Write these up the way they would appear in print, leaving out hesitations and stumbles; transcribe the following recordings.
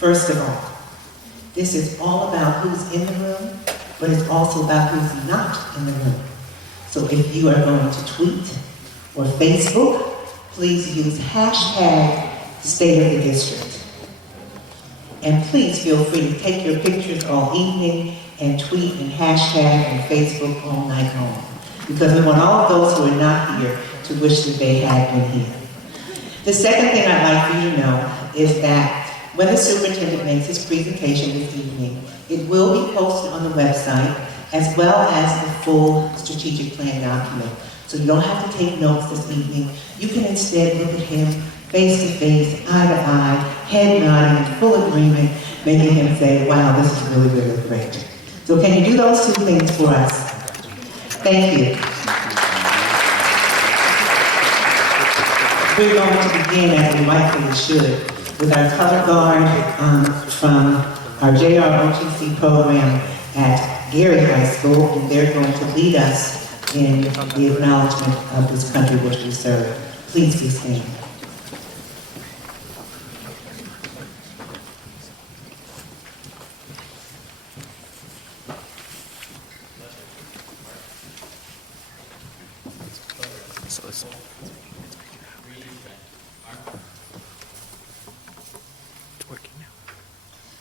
First of all, this is all about who's in the room, but it's also about who's not in the room. So if you are going to tweet or Facebook, please use hashtag State of the District. And please feel free to take your pictures all evening and tweet and hashtag and Facebook all night long. Because we want all of those who are not here to wish that they had been here. The second thing I'd like for you to know is that when the superintendent makes his presentation this evening, it will be posted on the website as well as the full strategic plan document. So you don't have to take notes this evening. You can instead look at him face to face, eye to eye, head nodding in full agreement, making him say, wow, this is really, really great. So can you do those two things for us? Thank you. We're going to begin, as we rightfully should, with our color guard from our JROTC program at Gary High School, and they're going to lead us in the acknowledgement of this country which we serve. Please do stand.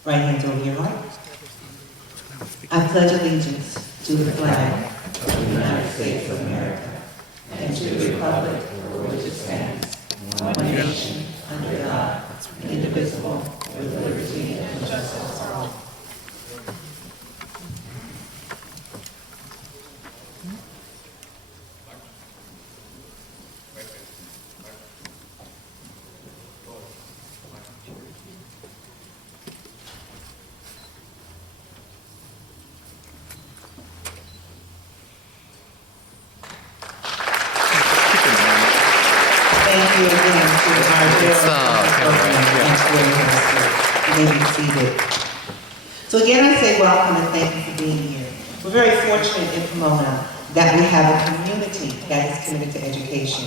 Right hands over your heart. I pledge allegiance to the flag of the United States of America and to the republic for which it stands, one nation, under God, indivisible, with liberty and justice for all. Thank you again to our you may be seated. So again, I say welcome and thank you for being here. We're very fortunate in Pomona that we have a community that is committed to education.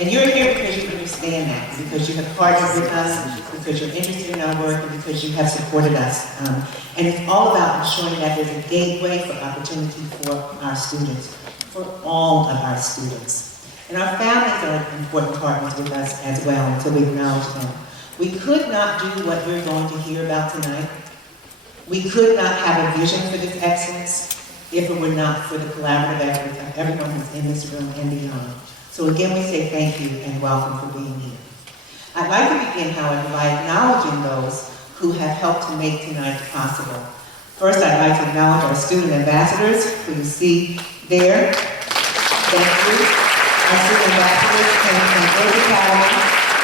And you're here because you understand that, because you have partnered with us, because you're interested in our work, and because you have supported us. And it's all about ensuring that there's a gateway for opportunity for our students, for all of our students. And our families are important partners with us as well, and so we acknowledge them. We could not do what we're going to hear about tonight. We could not have a vision for this excellence if it were not for the collaborative efforts of everyone who's in this room and beyond. So again, we say thank you and welcome for being here. I'd like to begin, however, by acknowledging those who have helped to make tonight possible. First, I'd like to acknowledge our student ambassadors, who you see there. Thank you. Our student ambassadors came from Early Academy,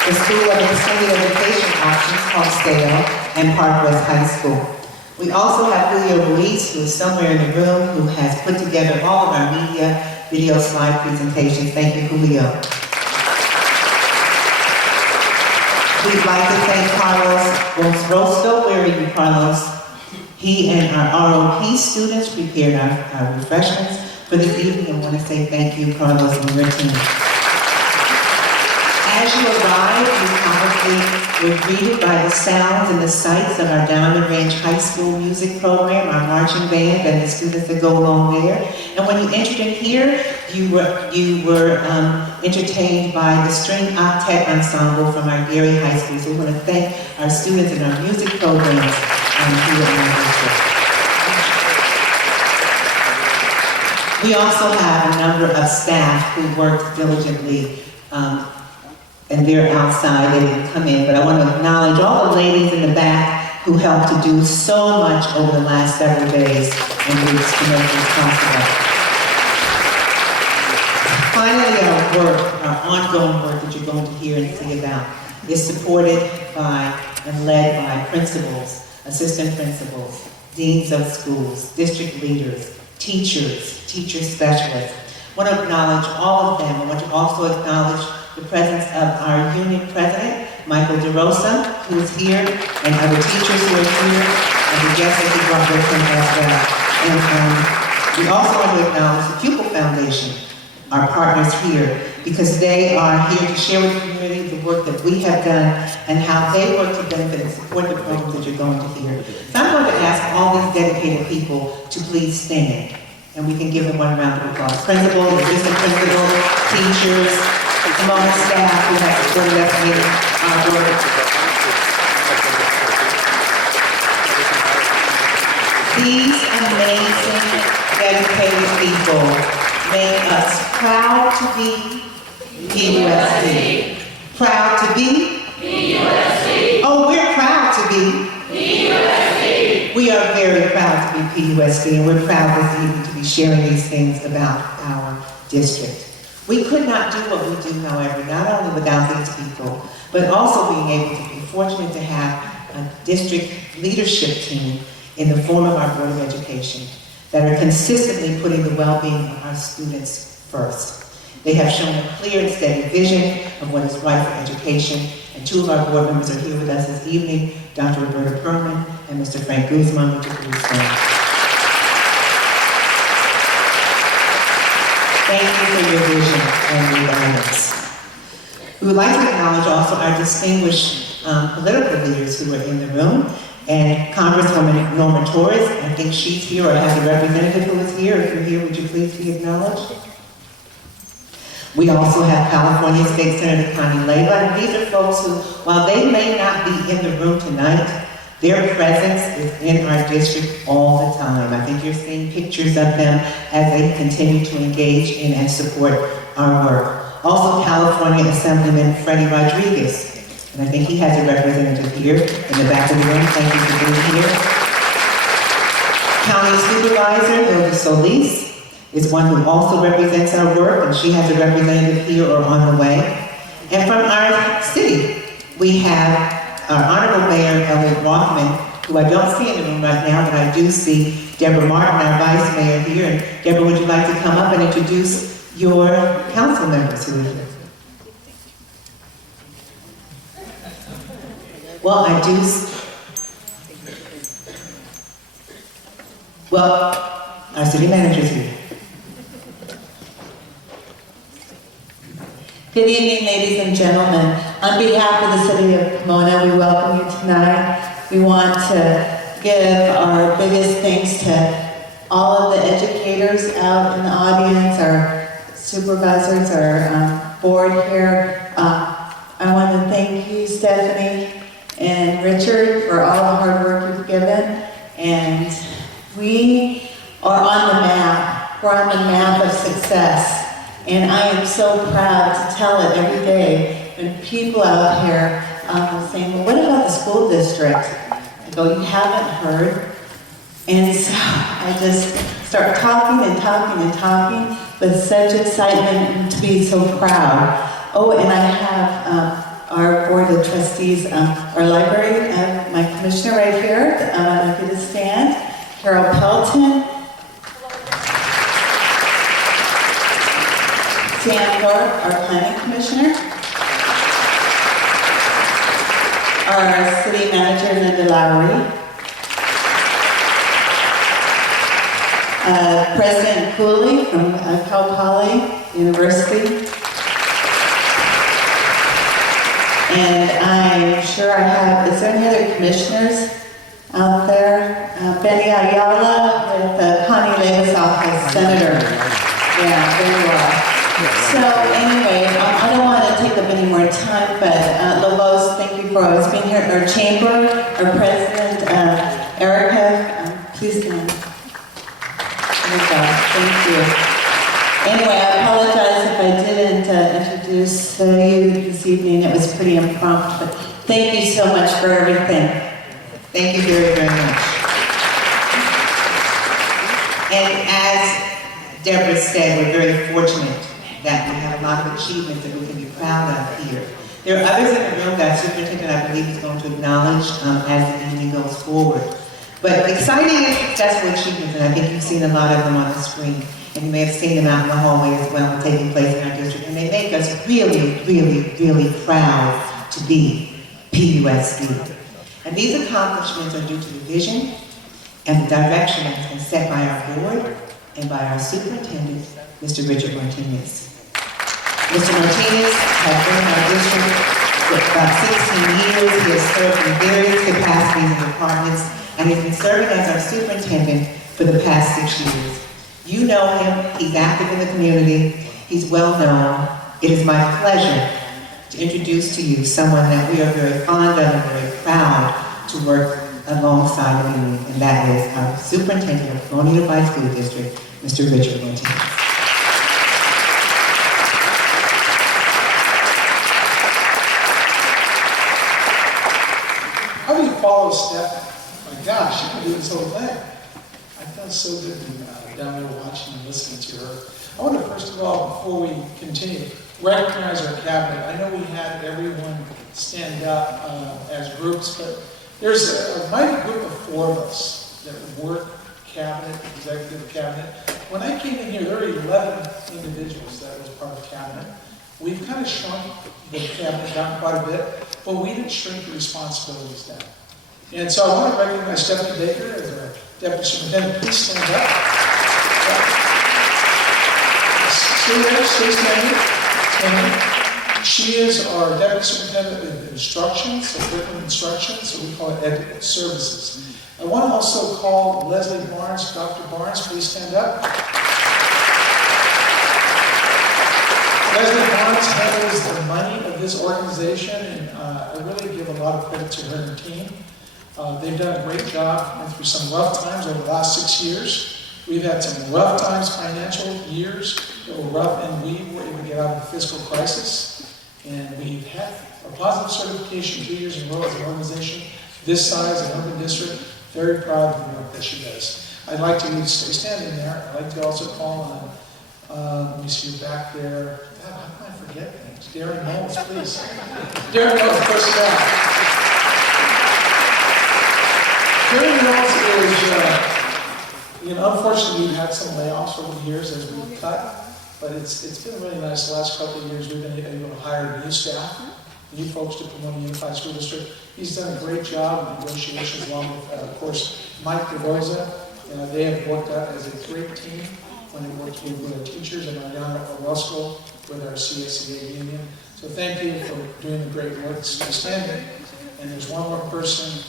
the School of Extended Education Options called STAO, and Park West High School. We also have Julio Ruiz, who is somewhere in the room, who has put together all of our media, video, slide presentations. Thank you, Julio. We'd like to thank Carlos Rosco. Where are you, Carlos? He and our ROP students prepared our refreshments for this evening, and want to say thank you, Carlos, and your team. As you arrived, you probably were greeted by the sounds and the sights of our Diamond Ranch High School music program, our marching band, and the students that go along there. And when you entered in here, you were entertained by the string octet ensemble from our Gary High School. So we want to thank our students and our music programs here at our district. We also have a number of staff who work diligently, and they're outside, they didn't come in, but I want to acknowledge all the ladies in the back who helped to do so much over the last several days and weeks to make this possible. Finally, our work, our ongoing work that you're going to hear and see about, is supported by and led by principals, assistant principals, deans of schools, district leaders, teachers, teacher specialists. I want to acknowledge all of them. I want to also acknowledge the presence of our union president, Michael DeRosa, who is here, and other teachers who are here, and the guests that he brought with him as well. And we also want to acknowledge the Pupil Foundation, our partners here, because they are here to share with the community the work that we have done and how they work to benefit and support the programs that you're going to hear. So I'm going to ask all these dedicated people to please stand, and we can give them one round of applause. Principals, assistant principals, teachers, among the staff who have supported us in our work. These amazing, dedicated people make us proud to be PUSD. Proud to be PUSD. Oh, we're proud to be PUSD. We are very proud to be PUSD, and we're proud this evening to be sharing these things about our district. We could not do what we do, however, not only without these people, but also being able to be fortunate to have a district leadership team in the form of our Board of Education that are consistently putting the well-being of our students first. They have shown a clear and steady vision of what is right for education, and two of our board members are here with us this evening, Dr. Roberta Perlman and Mr. Frank Guzman. Would you please stand? Thank you for your vision and your guidance. We would like to acknowledge also our distinguished political leaders who are in the room, and Congresswoman Norma Torres, I think she's here or has a representative who is here. If you're here, would you please be acknowledged? We also have California State Senator Connie Leyva, and these are folks who, while they may not be in the room tonight, their presence is in our district all the time. I think you're seeing pictures of them as they continue to engage in and support our work. Also, California Assemblyman Freddie Rodriguez, and I think he has a representative here in the back of the room. Thank you for being here. County Supervisor Hilda Solis is one who also represents our work, and she has a representative here or on the way. And from our city, we have our Honorable Mayor Elliot Walkman, who I don't see in the room right now, but I do see Deborah Martin, our Vice Mayor here. And Deborah, would you like to come up and introduce your council members who are here? Well, our city manager's here. Good evening, ladies and gentlemen. On behalf of the City of Pomona, we welcome you tonight. We want to give our biggest thanks to all of the educators out in the audience, our supervisors, our board here. I want to thank you, Stephanie and Richard, for all the hard work you've given. And we are on the map. We're on the map of success. And I am so proud to tell it every day when people out here are saying, well, what about the school district? I go, you haven't heard. And so I just start talking and talking and talking with such excitement and to be so proud. Oh, and I have our Board of Trustees, our library, my commissioner right here. I'm going to stand. Carol Pelton. Sam Thorpe, our planning commissioner. Our city manager, Linda Lowry. President Cooley from Cal Poly University. And I'm sure I have, is there any other commissioners out there? Benny Ayala with Connie Leyva's office, Senator. Yeah, there you are. So anyway, I don't want to take up any more time, but Lobos, thank you for always being here. Our chamber, our president, Erica, please stand. There you go. Thank you. Anyway, I apologize if I didn't introduce you this evening. It was pretty impromptu, but thank you so much for everything. Thank you very, very much. And as Deborah said, we're very fortunate that we have a lot of achievements that we can be proud of here. There are others in the room that Superintendent, I believe, is going to acknowledge as the evening goes forward. But exciting and successful achievements, and I think you've seen a lot of them on the screen, and you may have seen them out in the hallway as well, taking place in our district, and they make us really, really, really proud to be PUSD. And these accomplishments are due to the vision and the direction that has been set by our board and by our superintendent, Mr. Richard Martinez. Mr. Martinez has been in our district for about 16 years. He has served in various capacities and departments, and he's been serving as our superintendent for the past 6 years. You know him, he's active in the community, he's well known. It is my pleasure to introduce to you someone that we are very fond of and very proud to work alongside of you, and that is our superintendent of Pomona Unified School District, Mr. Richard Martinez. How do you follow Stephanie? My gosh, you can do this whole thing. I felt so good being down there watching and listening to her. I want to first of all, before we continue, recognize our cabinet. I know we had everyone stand up as groups, but there's a mighty group of 4 of us that work cabinet, executive cabinet. When I came in here, there were 11 individuals that was part of cabinet. We've kind of shrunk the cabinet down quite a bit, but we didn't shrink the responsibilities down. And so I want to recognize Stephanie Baker as our Deputy Superintendent. Please stand up. Stay there, stay standing. She is our Deputy Superintendent of Instruction, so curriculum instruction, so we call it Ed Services. I want to also call Leslie Barnes. Dr. Barnes, please stand up. Leslie Barnes handles the money of this organization, and I really give a lot of credit to her and her team. They've done a great job. Went through some rough times over the last 6 years. We've had some rough times, financial years that were rough, and we were able to get out of the fiscal crisis. And we've had a positive certification 2 years in a row as an organization this size, an urban district. Very proud of the work that she does. I'd like to stay standing there. I'd like to also call on, let me see you back there. God, how can I forget things? Darren Knowles, please. Darren Knowles, first of all. Darren Knowles is, unfortunately, we've had some layoffs over the years as we've cut. But it's been really nice. The last couple of years, we've been able to hire new staff, new folks to Pomona Unified School District. He's done a great job in negotiations, along with, of course, Mike DeRosa. They have worked out as a great team when they worked with our teachers, and Ariana Orozco with our CSEA union. So thank you for doing the great work. Stay standing. And there's one more person.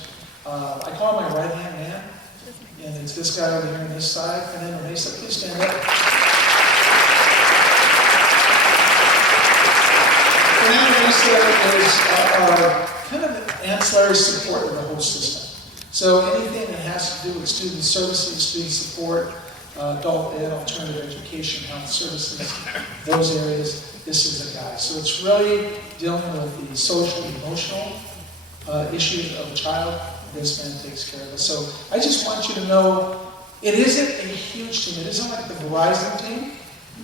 I call him my right-hand man, and it's this guy over here on this side. Fernando Mesa, please stand up. Fernando Mesa is our kind of an ancillary support of the whole system. So anything that has to do with student services, student support, adult ed, alternative education, health services, those areas, this is the guy. So it's really dealing with the social, emotional issues of a child. This man takes care of it. So I just want you to know, it isn't a huge team. It isn't like the Verizon team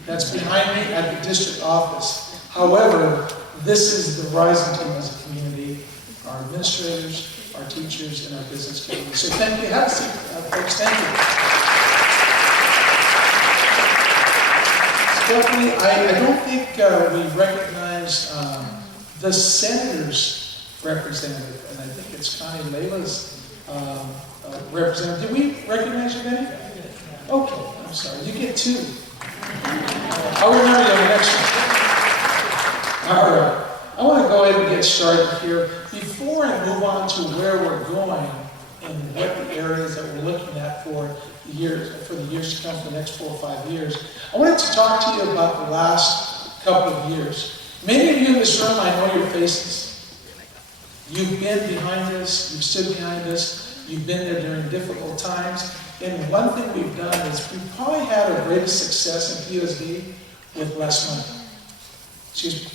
that's behind me at the district office. However, this is the Verizon team as a community, our administrators, our teachers, and our business community. So thank you. Have a seat, folks. Thank you. Stephanie, I don't think we recognized the senator's representative, and I think it's Connie Layla's representative. Did we recognize you, Benny? Okay, I'm sorry. You get 2. I'll remember you on the next one. All right. I want to go ahead and get started here. Before I move on to where we're going and what the areas that we're looking at for the years to come, for the next 4 or 5 years, I wanted to talk to you about the last couple of years. Many of you in this room, I know your faces. You've been behind us, you've stood behind us, you've been there during difficult times. And one thing we've done is we've probably had our greatest success in PSB with less money. Excuse me.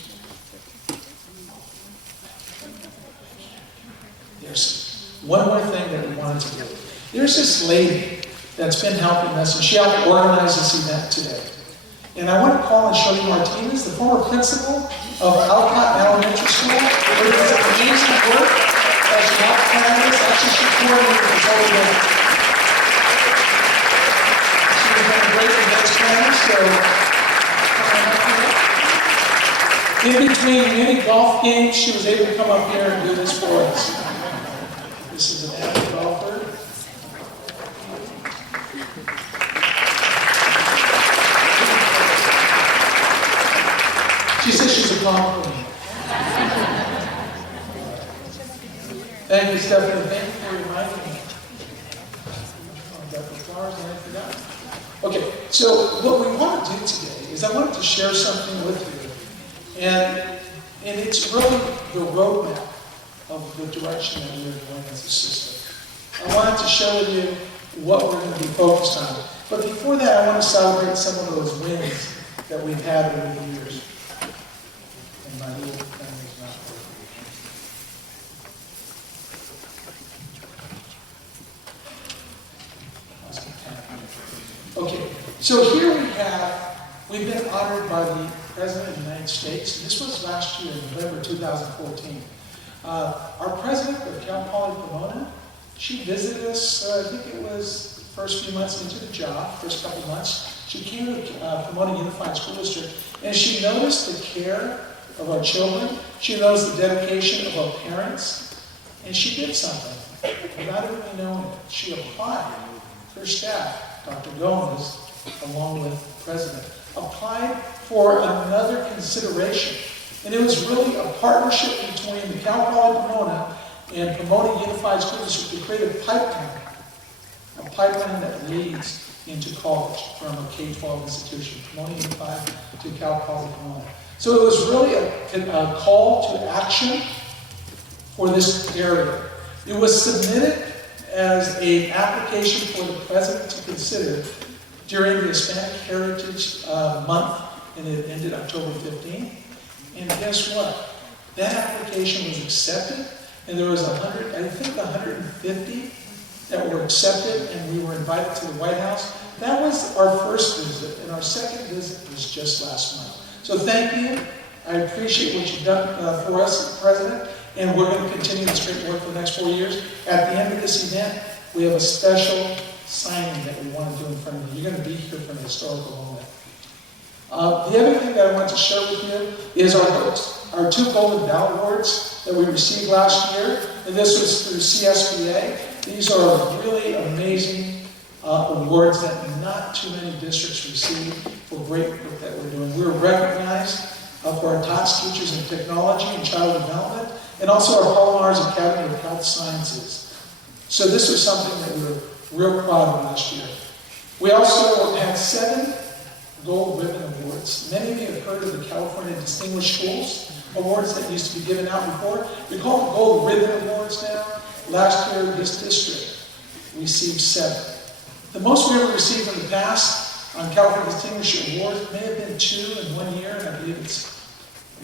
There's one more thing that we wanted to do. There's this lady that's been helping us, and she helped organize this event today. And I want to call on Shirley Martinez, the former principal of Alcott Elementary School, who does amazing work as she helped plan this. Actually, she coordinated this whole event. She has been a great events planner, so in between many golf games, she was able to come up here and do this for us. This is an avid golfer. She said long for me. Thank you, Stephanie. Thank you for reminding me. I've got the flowers and I forgot. Okay, so what we want to do today is I wanted to share something with you. And it's really the roadmap of the direction that we're going as a system. I wanted to share with you what we're going to be focused on. But before that, I want to celebrate some of those wins that we've had over the years. And my little thing is not working. Okay, so here we've been honored by the President of the United States. This was last year, November 2014. Our president of Cal Poly Pomona, she visited us, I think it was the first few months into the job, first couple of months. She came to Pomona Unified School District, and she noticed the care of our children. She noticed the dedication of our parents, and she did something without even knowing it. She applied. Her staff, Dr. Gomez, along with the president, applied for another consideration. And it was really a partnership between the Cal Poly Pomona and Pomona Unified School District to create a pipeline that leads into college from a K-12 institution, Pomona Unified to Cal Poly Pomona. So it was really a call to action for this area. It was submitted as an application for the president to consider during the Hispanic Heritage Month, and it ended October 15th. And guess what? That application was accepted, and there was 150 that were accepted, and we were invited to the White House. That was our first visit, and our second visit was just last month. So thank you. I appreciate what you've done for us, President, and we're going to continue this great work for the next 4 years. At the end of this event, we have a special signing that we want to do in front of you. You're going to be here for an historical moment. The other thing that I want to share with you is our books. Our 2 Golden Ballot Awards that we received last year, and this was through CSBA. These are really amazing awards that not too many districts receive for great work that we're doing. We were recognized for our top teachers in technology and child development, and also our Paul Mars Academy of Health Sciences. So this was something that we were real proud of last year. We also had 7 Gold Ribbon Awards. Many of you have heard of the California Distinguished Schools Awards that used to be given out before. We call them Gold Ribbon Awards now. Last year, this district received 7. The most we ever received in the past on California Distinguished Awards may have been 2 in 1 year, and I believe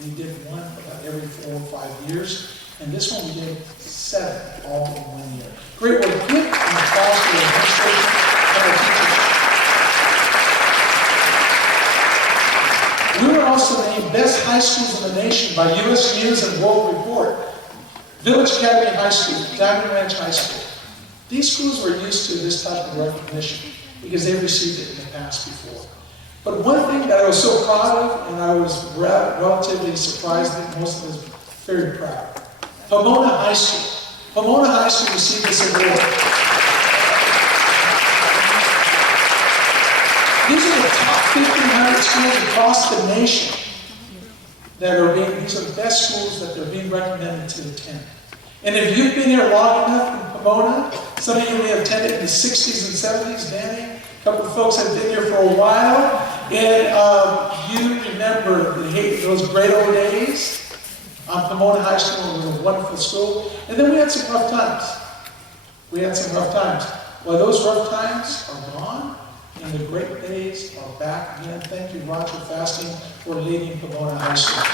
we did one about every 4 or 5 years. And this one we did 7 all in 1 year. Great work. Good and applause for the administration and our teachers. We were also named Best High Schools in the Nation by U.S. News and World Report. Village Academy High School, Diamond Ranch High School. These schools were used to this type of recognition because they've received it in the past before. But one thing that I was so proud of, and I was relatively surprised that most of us were very proud. Pomona High School. Pomona High School received this award. These are the top 1,500 schools across the nation that are these are the best schools that they're being recommended to attend. And if you've been here long enough in Pomona, some of you may have attended in the 60s and 70s, Danny, a couple of folks have been here for a while, and you remember those great old days. Pomona High School was a wonderful school, and then we had some rough times. Well, those rough times are gone, and the great days are back again. Thank you, Roger Fasting, for leading Pomona High School.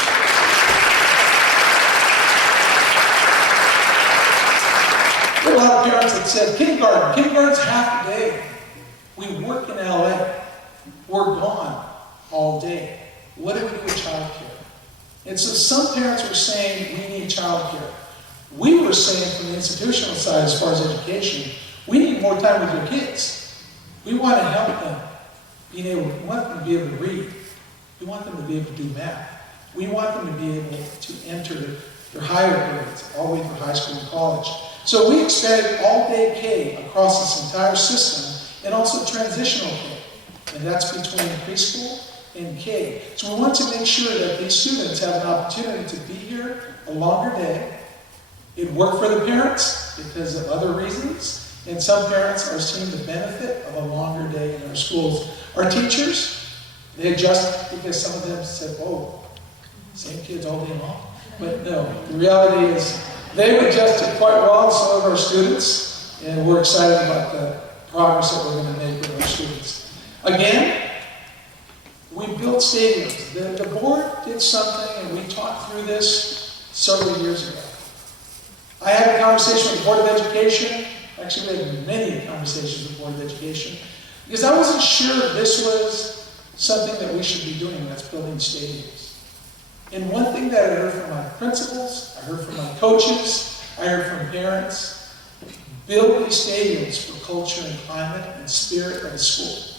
There were a lot of parents that said, kindergarten's half a day. We work in LA. We're gone all day. What do we do with childcare? And so some parents were saying, we need childcare. We were saying from the institutional side, as far as education, we need more time with your kids. We want to help them. We want them to be able to read. We want them to be able to do math. We want them to be able to enter their higher grades, all the way through high school and college. So we expanded all-day K across this entire system, and also transitional K. And that's between preschool and K. So we want to make sure that these students have an opportunity to be here a longer day. It worked for the parents because of other reasons, and some parents are seeing the benefit of a longer day in our schools. Our teachers, they adjust because some of them said, oh, same kids all day long. But no, the reality is they've adjusted quite well, some of our students, and we're excited about the progress that we're going to make with our students. Again, we built stadiums. The board did something, and we talked through this several years ago. I had a conversation with the Board of Education. Actually, we had many conversations with the Board of Education, because I wasn't sure if this was something that we should be doing, that's building stadiums. And one thing that I heard from my principals, I heard from my coaches, I heard from parents, build these stadiums for culture and climate and spirit of a school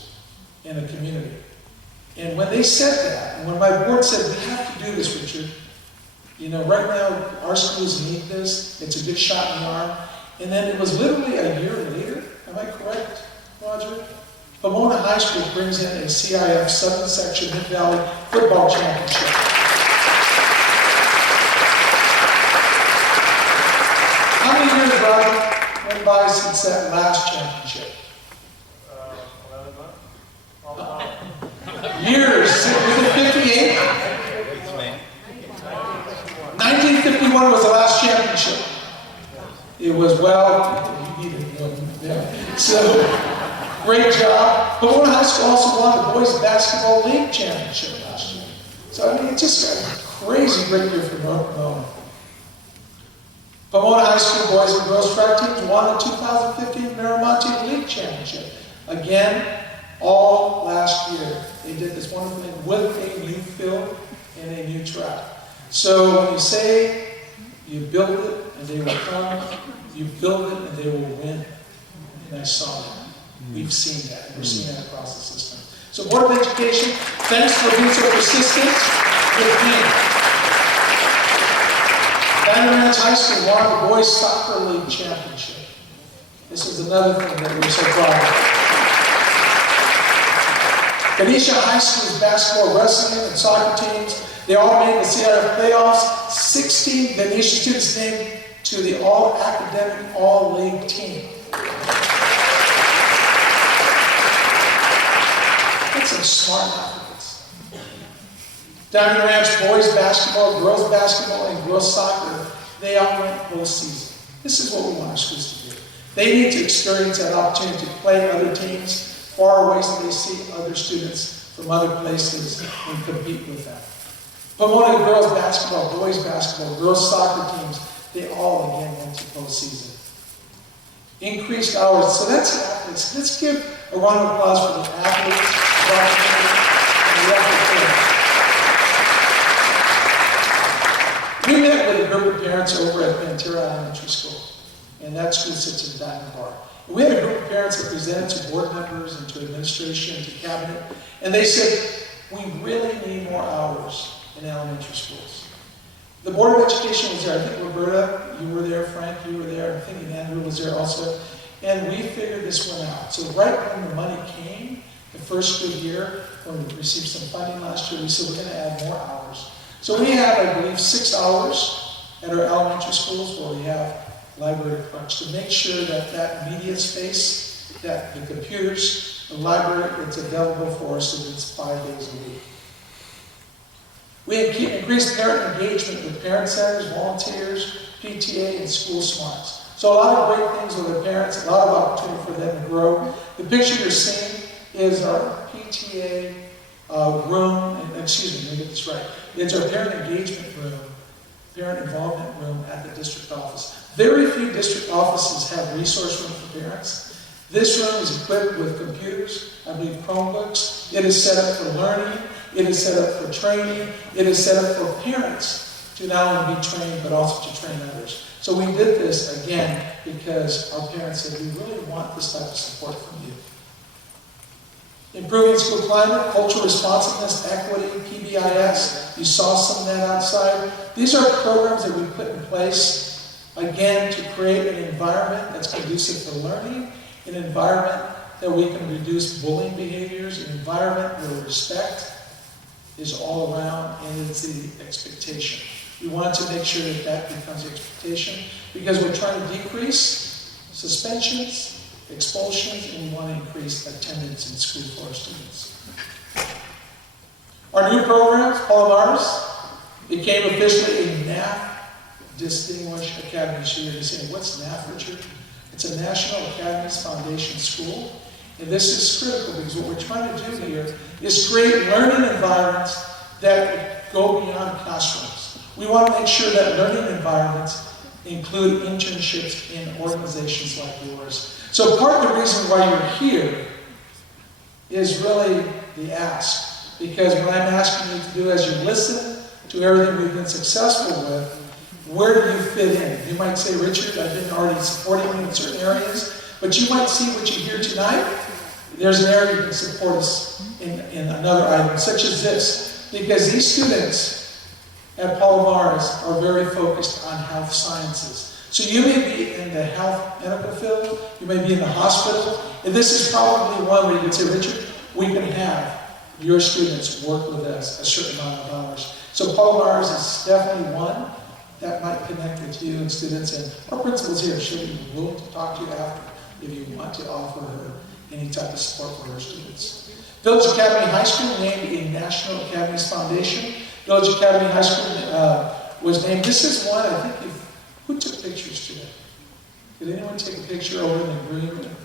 and a community. And when they said that, and when my board said, we have to do this, Richard, you know, right now our schools need this, it's a good shot in the arm. And then it was literally a year later, am I correct, Roger? Pomona High School brings in a CIF Southern Section Mid-Valley Football Championship. How many years, Roger, went by since that last championship? 11 months. Years. Was it 58? 1951 was the last championship. It was, well, you needed one. Yeah. So, great job. Pomona High School also won the Boys Basketball League Championship last year. So, I mean, it's just a crazy great year for North Pomona. Pomona High School boys and girls track teams won the 2015 Miramonte League Championship. Again, all last year. They did this wonderful thing with a new field and a new track. So when you say you build it and they will come, you build it and they will win. And I saw that. We've seen that. We're seeing that across the system. So Board of Education, thanks for being so persistent with me. Diamond Ranch High School won the Boys Soccer League Championship. This is another thing that we're so proud of. Benicia High School's basketball, wrestling, and soccer teams, they all made the CIF playoffs. 16 Benicia students named to the all-academic, all-league team. That's some smart applicants. Diamond Ranch boys basketball, girls basketball, and girls soccer, they all went postseason. This is what we want our schools to do. They need to experience that opportunity to play other teams far away so they see other students from other places and compete with them. Pomona girls basketball, boys basketball, girls soccer teams, they all again went to postseason. Increased hours, so that's the athletes. Let's give a round of applause for the athletes, and the athletes. We met with a group of parents over at Ventura Elementary School, and that school sits in Diamond Bar. We had a group of parents that presented to board members and to administration and to cabinet, and they said, we really need more hours in elementary schools. The Board of Education was there. I think Roberta, you were there, Frank, you were there, I think Andrew was there also, and we figured this one out. So right when the money came, the first good year, when we received some funding last year, we said we're going to add more hours. So we have, I believe, 6 hours at our elementary schools where we have library crunch to make sure that that media space, that the computers, the library, it's available for our students 5 days a week. We increased parent engagement with parent centers, volunteers, PTA, and school smarts. So a lot of great things with the parents, a lot of opportunity for them to grow. The picture you're seeing is our PTA room, excuse me, let me get this right. It's our parent engagement room, parent involvement room at the district office. Very few district offices have resource rooms for parents. This room is equipped with computers, I believe Chromebooks. It is set up for learning. It is set up for training. It is set up for parents to not only be trained, but also to train others. So we did this, again, because our parents said, we really want this type of support from you. Improving school climate, cultural responsiveness, equity, PBIS. You saw some of that outside. These are programs that we put in place, again, to create an environment that's conducive for learning, an environment that we can reduce bullying behaviors, an environment where respect is all around, and it's the expectation. We want to make sure that that becomes the expectation, because we're trying to decrease suspensions, expulsions, and we want to increase attendance in school for our students. Our new programs, all of ours, became officially a NAF Distinguished Academy. So you're saying, what's NAF, Richard? It's a National Academies Foundation School. And this is critical because what we're trying to do here is create learning environments that go beyond classrooms. We want to make sure that learning environments include internships in organizations like yours. So part of the reason why you're here is really the ask. Because what I'm asking you to do as you listen to everything we've been successful with, where do you fit in? You might say, Richard, I've been already supporting you in certain areas, but you might see what you hear tonight. There's an area you can support us in another item, such as this. Because these students at Palomares are very focused on health sciences. So you may be in the health medical field, you may be in the hospital, and this is probably one where you could say, Richard, we can have your students work with us a certain amount of hours. So Palomares is definitely one that might connect with you and students, and our principals here should be willing to talk to you after if you want to offer her any type of support for her students. Village Academy High School named a National Academies Foundation. Village Academy High School was named, this is one, I think, who took pictures today? Did anyone take a picture over in the green room?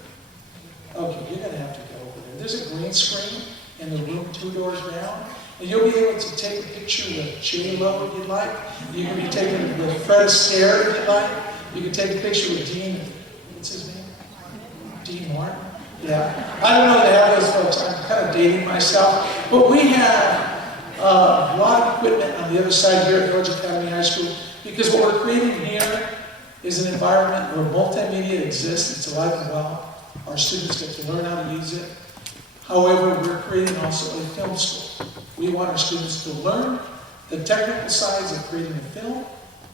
Okay, you're gonna have to go over there. There's a green screen in the room 2 doors down, and you'll be able to take a picture with J-Lo if you'd like. You can be taking with Fred Astaire if you'd like. You can take a picture with Dean, what's his name? Dean Martin? Yeah. I don't know if they have those folks. I'm kind of dating myself. But we have a lot of equipment on the other side here at Village Academy High School, because what we're creating here is an environment where multimedia exists. It's alive and well. Our students get to learn how to use it. However, we're creating also a film school. We want our students to learn the technical sides of creating a film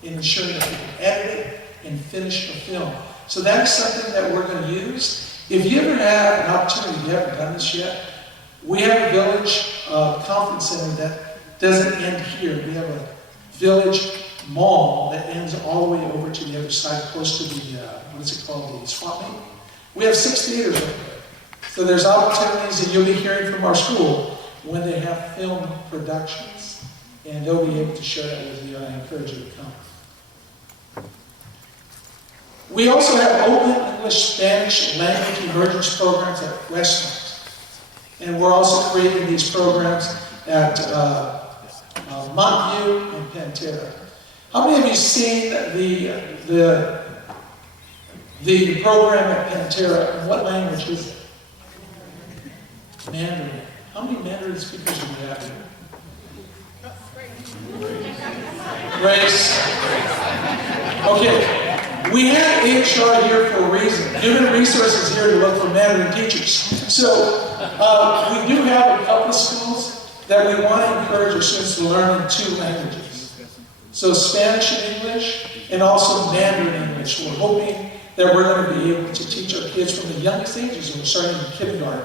and ensuring that they can edit it and finish a film. So that's something that we're going to use. If you ever have an opportunity, if you haven't done this yet, we have a village conference center that doesn't end here. We have a village mall that ends all the way over to the other side, close to the, what is it called, the swap meet. We have 6 theaters over there. So there's opportunities that you'll be hearing from our school when they have film productions. And they'll be able to share that with you, and I encourage you to come. We also have open English, Spanish language emergence programs at Westmont. And we're also creating these programs at Montview and Pantera. How many of you seen the program at Pantera, and what language is it? Mandarin. How many Mandarin speakers do we have here? Grace. Okay. We have HR here for a reason. Human Resources here to look for Mandarin teachers. So we do have a couple of schools that we want to encourage our students to learn in 2 languages. So Spanish and English, and also Mandarin English. We're hoping that we're going to be able to teach our kids from the youngest ages, and we're starting in kindergarten.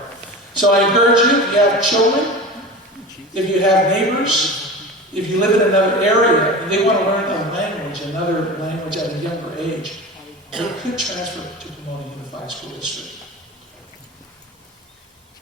So I encourage you, if you have children, if you have neighbors, if you live in another area and they want to learn another language at a younger age, they could transfer to Pomona Unified School District.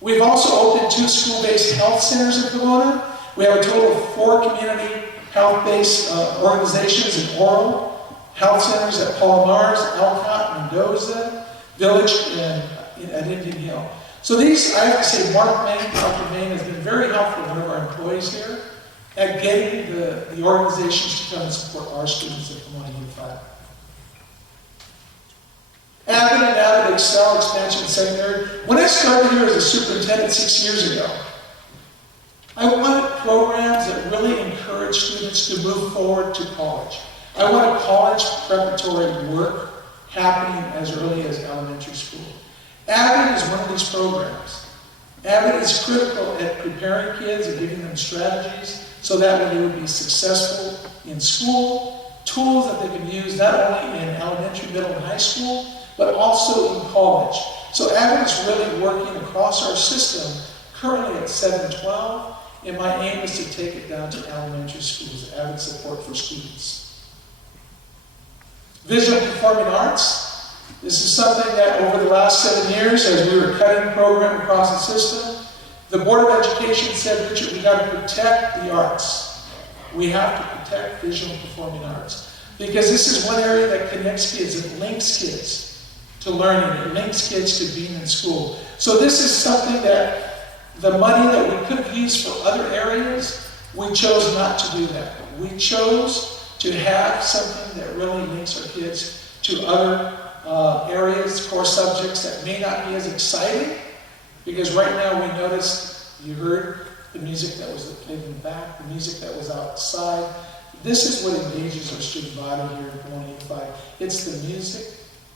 We've also opened 2 school-based health centers in Pomona. We have a total of 4 community health-based organizations in Oro, health centers at Palomares, Elcott, Mendoza, Village, and at Indian Hill. So these, I have to say, Dr. Main has been very helpful, one of our employees here, at getting the organizations to come and support our students at Pomona Unified. Avid and Avid Excel Expansion Seminary. When I started here as a superintendent 6 years ago, I wanted programs that really encourage students to move forward to college. I wanted college preparatory work happening as early as elementary school. Avid is one of these programs. Avid is critical at preparing kids and giving them strategies so that way they would be successful in school, tools that they can use not only in elementary, middle, and high school, but also in college. So Avid is really working across our system, currently at 712, and my aim is to take it down to elementary schools, avid support for students. Visual performing arts. This is something that over the last 7 years, as we were cutting the program across the system, the Board of Education said, Richard, we got to protect the arts. We have to protect visual performing arts. Because this is one area that connects kids, it links kids to learning, it links kids to being in school. So this is something that the money that we could have used for other areas, we chose not to do that. We chose to have something that really links our kids to other areas, core subjects that may not be as exciting, because right now we noticed, you heard the music that was played in the back, the music that was outside. This is what engages our student body here at 185. It's the music,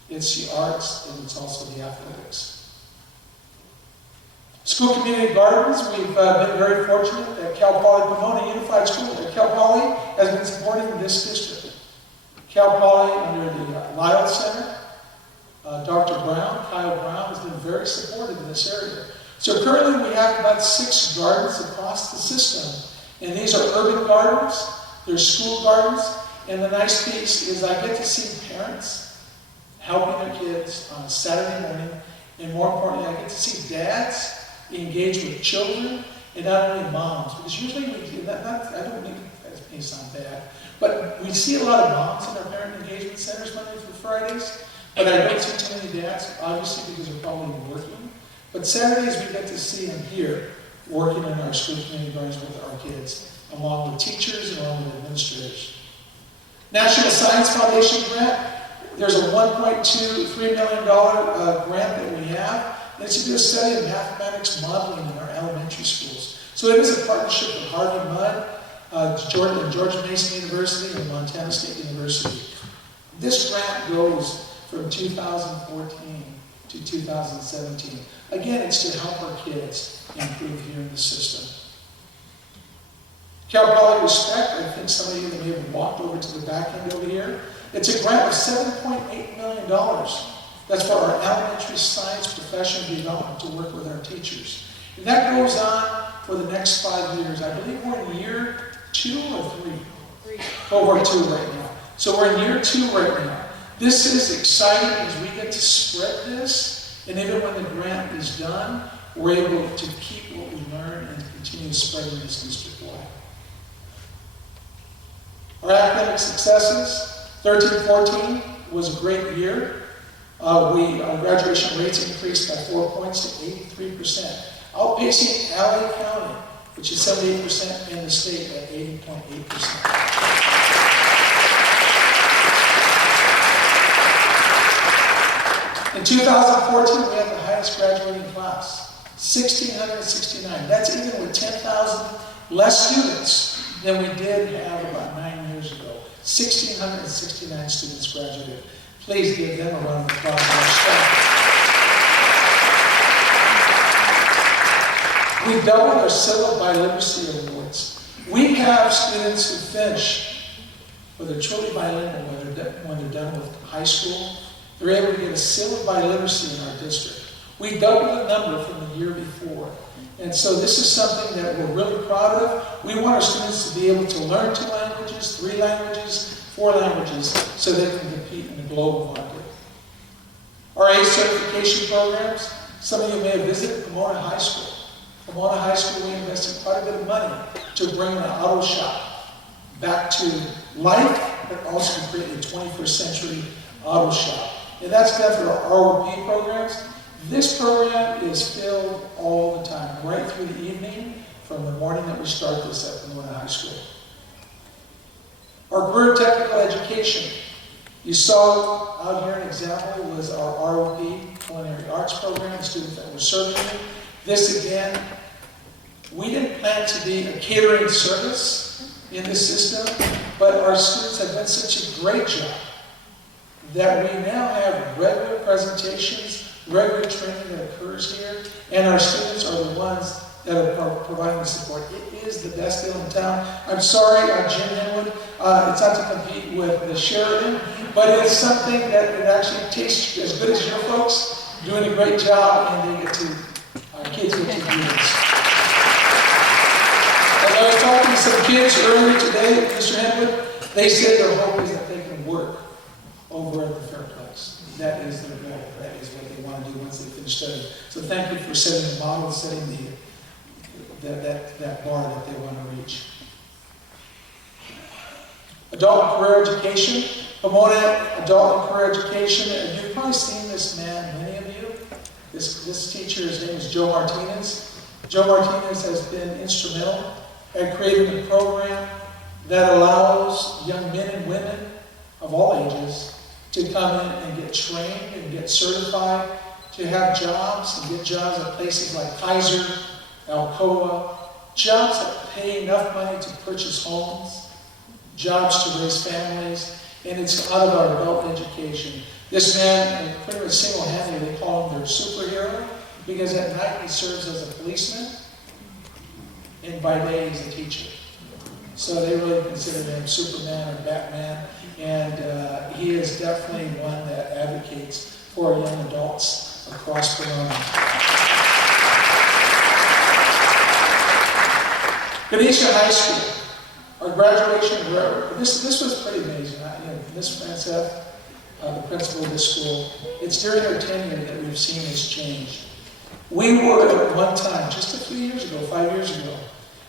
it's the arts, and it's also the athletics. School community gardens, we've been very fortunate that Cal Poly Pomona Unified School, Cal Poly has been supporting this district. Cal Poly under the Lyle Center, Dr. Brown, Kyle Brown, has been very supportive in this area. So currently we have about 6 gardens across the system. And these are urban gardens, they're school gardens, and the nice piece is I get to see parents helping their kids on a Saturday morning, and more importantly, I get to see dads engage with children, and not only moms, because usually we do that, I don't mean that may sound bad, but we see a lot of moms in our parent engagement centers Monday through Fridays, but I don't see too many dads, obviously because they're probably working. But Saturdays we get to see them here working in our school community gardens with our kids, along with teachers and along with administrators. National Science Foundation grant, there's a $1.23 million grant that we have. And it's to do a study of mathematics modeling in our elementary schools. So it is a partnership with Harvey Mudd, George Mason University, and Montana State University. This grant goes from 2014 to 2017. Again, it's to help our kids improve here in the system. Cal Poly Respect, I think some of you may have walked over to the back end over here. It's a grant of $7.8 million. That's for our elementary science professional development to work with our teachers. And that goes on for the next 5 years. I believe we're in year 2 or 3? Cohort 2 right now. So we're in year 2 right now. This is exciting as we get to spread this, and even when the grant is done, we're able to keep what we learn and continue spreading this district-wide. Our academic successes, 13-14 was a great year. Our graduation rates increased by 4 points to 83%, outpacing LA County, which is 78% in the state at 80.8%. In 2014, we had the highest graduating class, 1,669. That's even with 10,000 less students than we did have about 9 years ago. 1,669 students graduated. Please give them a round of applause. We doubled our Civil Biliteracy Awards. We have students who finish, whether they're truly bilingual, when they're done with high school, they're able to get a Civil Biliteracy in our district. We doubled the number from the year before. And so this is something that we're really proud of. We want our students to be able to learn 2 languages, 3 languages, 4 languages, so they can compete in the global market. Our ACE certification programs, some of you may have visited Pomona High School. Pomona High School, we invested quite a bit of money to bring an auto shop back to life, but also to create a 21st century auto shop. And that's done through our ROP programs. This program is filled all the time, right through the evening, from the morning that we start this at Pomona High School. Our career technical education. You saw out here an example was our ROP, Culinary Arts Program, the students that were serving it. This again, we didn't plan to be a catering service in this system, but our students have done such a great job that we now have regular presentations, regular training that occurs here, and our students are the ones that are providing the support. It is the best deal in town. I'm sorry, Jim Henwood, it's not to compete with the Sheridan, but it's something that it actually tastes as good as your folks, doing a great job, and they get to, our kids get to do this. I was talking to some kids earlier today, Mr. Henwood, they said their hope is that they can work over at the Fairplex. That is their goal. That is what they want to do once they finish studying. So thank you for setting the model, setting that bar that they want to reach. Adult and career education. Pomona Adult and Career Education. You've probably seen this man, many of you. This teacher, his name is Joe Martinez. Joe Martinez has been instrumental at creating a program that allows young men and women of all ages to come in and get trained and get certified, to have jobs and get jobs at places like Kaiser, Alcoa, jobs that pay enough money to purchase homes, jobs to raise families, and it's out of our adult education. This man, pretty much single-handedly, they call him their superhero, because at night he serves as a policeman, and by day he's a teacher. So they really consider him Superman or Batman, and he is definitely one that advocates for young adults across Pomona. Ganesha High School. Our graduation, this was pretty amazing. Ms. Franceth, the principal of this school, it's during her tenure that we've seen this change. We were at one time, just a few years ago, 5 years ago,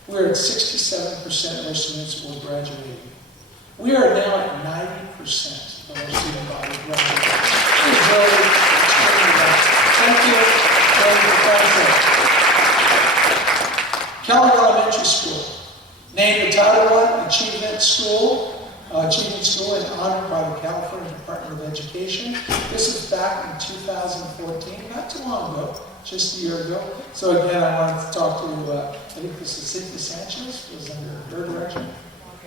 we were at 67% of our students were graduating. We are now at 90% of our student body graduating. It's really extremely well. Thank you, Kellogg Elementary School. Named the Title I Achievement School and honored by the California Department of Education. This is back in 2014, not too long ago, just a year ago. So again, I wanted to talk to, I think this is Cynthia Sanchez, was under her direction.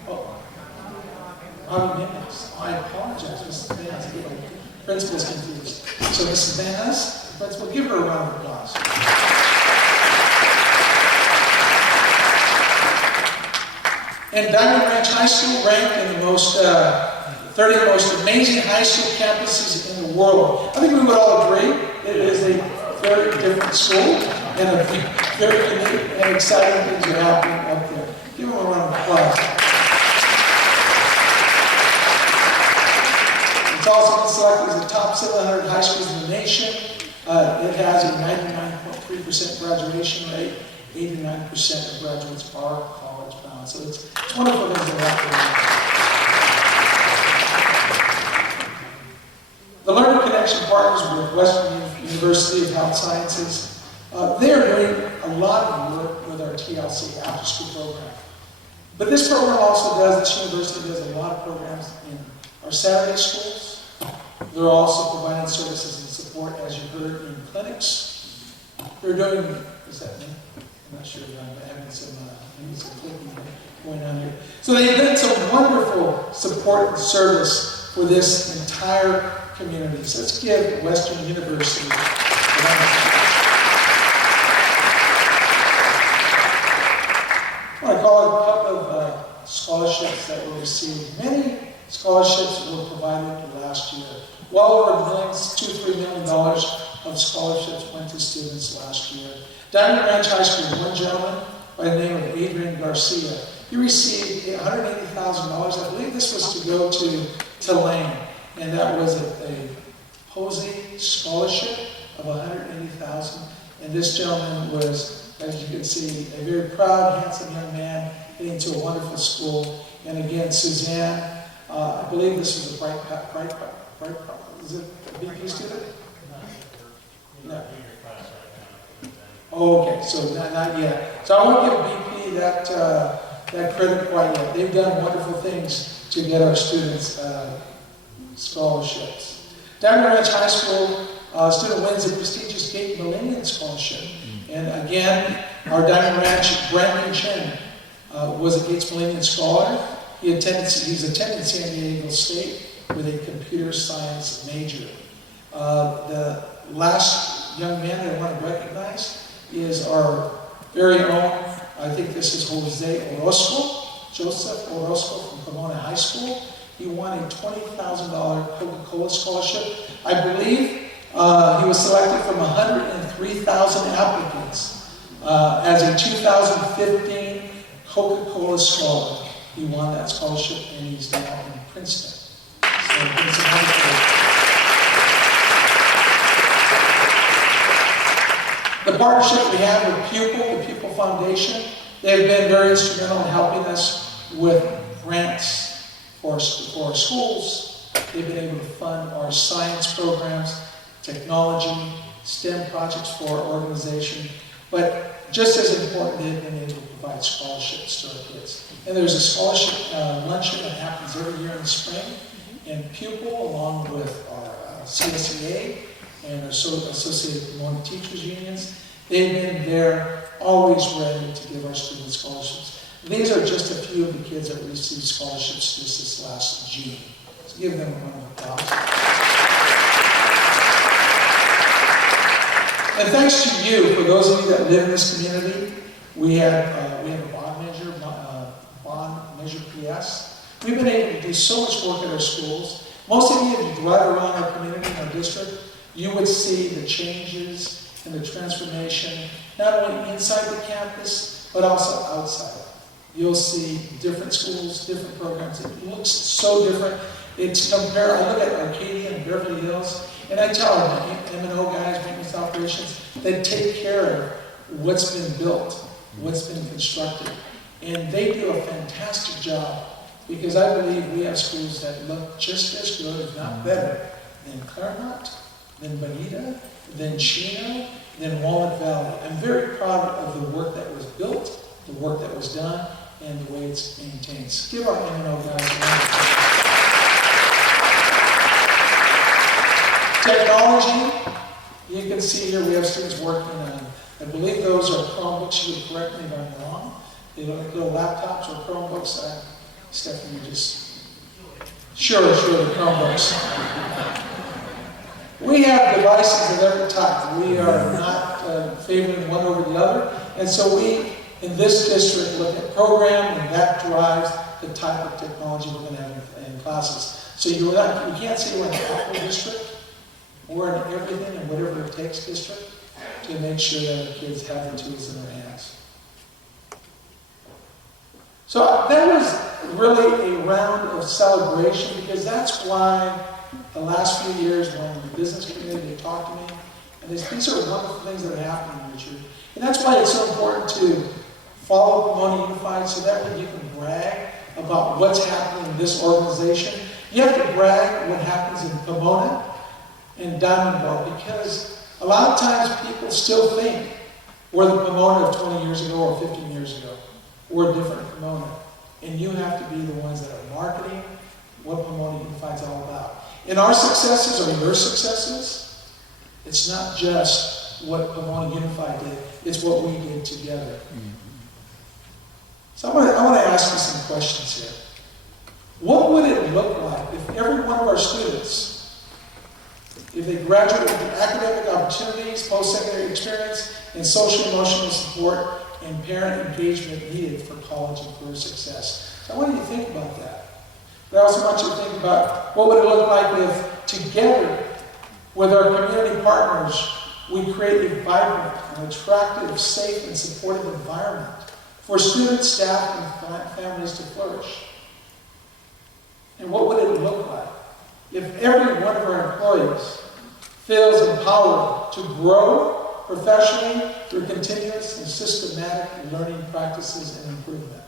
Oh, Robbie Nimitz. I apologize, Mrs. Van Ness, the principal's confused. So Mrs. Van Ness, principal, give her a round of applause. And Diamond Ranch High School ranked in the 30 most amazing high school campuses in the world. I think we would all agree it is a very different school and a very unique and exciting things are happening up there. Give them a round of applause. It's also been selected as the top 700 high schools in the nation. It has a 99.3% graduation rate. 89% of graduates are college bound. So it's wonderful things that are happening. The Learning Connection partners with Western University of Health Sciences. They are doing a lot of work with our TLC after school program. But this program also this university does a lot of programs in our Saturday schools. They're also providing services and support, as you heard, in clinics. They're doing, is that me? I'm not sure, I'm having some clicking going on here. So they've done some wonderful support and service for this entire community. So let's give Western University I want to call out a couple of scholarships that were received. Many scholarships were provided last year. Well over $2-3 million of scholarships went to students last year. Diamond Ranch High School, one gentleman by the name of Adrian Garcia. He received $180,000. I believe this was to go to Tulane, and that was a Posey scholarship of $180,000. And this gentleman was, as you can see, a very proud, handsome young man getting to a wonderful school. And again, Suzanne, I believe this was a bright, is it a BP student? No. Oh, okay, so not yet. So I won't give BP that credit quite yet. They've done wonderful things to get our students scholarships. Diamond Ranch High School student wins the prestigious Gates Millennium Scholarship. And again, our Diamond Ranch, Brandon Chen, was a Gates Millennium Scholar. He's attended San Diego State with a computer science major. The last young man that I want to recognize is our very own, I think this is Jose Orozco, Joseph Orozco from Pomona High School. He won a $20,000 Coca-Cola scholarship. I believe he was selected from 103,000 applicants as a 2015 Coca-Cola Scholar. He won that scholarship and he's now in Princeton. So it's a wonderful. The partnership we have with Pupil, the Pupil Foundation, they've been very instrumental in helping us with grants for our schools. They've been able to fund our science programs, technology, STEM projects for our organization. But just as important, they've been able to provide scholarships to our kids. And there's a scholarship luncheon that happens every year in the spring. And Pupil, along with our CSEA, and Associated Pomona Teachers Unions, they've been there, always ready to give our students scholarships. These are just a few of the kids that received scholarships just this last June. So give them a round of applause. And thanks to you, for those of you that live in this community, we have a bond measure PS. We've been able to do so much work at our schools. Most of you, if you drive around our community and our district, you would see the changes and the transformation, not only inside the campus, but also outside. You'll see different schools, different programs. It looks so different. It's compare. I look at Arcadia and Beverly Hills, and I tell them, M&O guys, maintenance operations, that take care of what's been built, what's been constructed. And they do a fantastic job, because I believe we have schools that look just as good, if not better, than Claremont, than Bonita, than Chino, than Walnut Valley. I'm very proud of the work that was built, the work that was done, and the way it's maintained. So give our M&O guys a round of applause. Technology, you can see here we have students working on, I believe those are Chromebooks. You would correct me if I'm wrong. They look like little laptops or Chromebooks. Stephanie, just sure, the Chromebooks. We have devices of every type. We are not favoring one over the other. And so we, in this district, look at program, and that drives the type of technology we're going to have in classes. So you can't say we're in the Apple district. We're in everything and whatever it takes district to make sure that our kids have the tools in their hands. So that was really a round of celebration, because that's why the last few years when the business community talked to me, and these are wonderful things that are happening, Richard. And that's why it's so important to follow Pomona Unified, so that way you can brag about what's happening in this organization. You have to brag what happens in Pomona and Diamond Bar, because a lot of times people still think we're the Pomona of 20 years ago or 15 years ago. We're a different Pomona. And you have to be the ones that are marketing what Pomona Unified is all about. And our successes are your successes. It's not just what Pomona Unified did, it's what we did together. So I want to ask you some questions here. What would it look like if every one of our students, if they graduate with the academic opportunities, post-secondary experience, and social emotional support and parent engagement needed for college and career success? So I want you to think about that. But I also want you to think about what would it look like if together with our community partners we create a vibrant and attractive, safe and supportive environment for students, staff, and families to flourish. And what would it look like if every one of our employees feels empowered to grow professionally through continuous and systematic learning practices and improvement?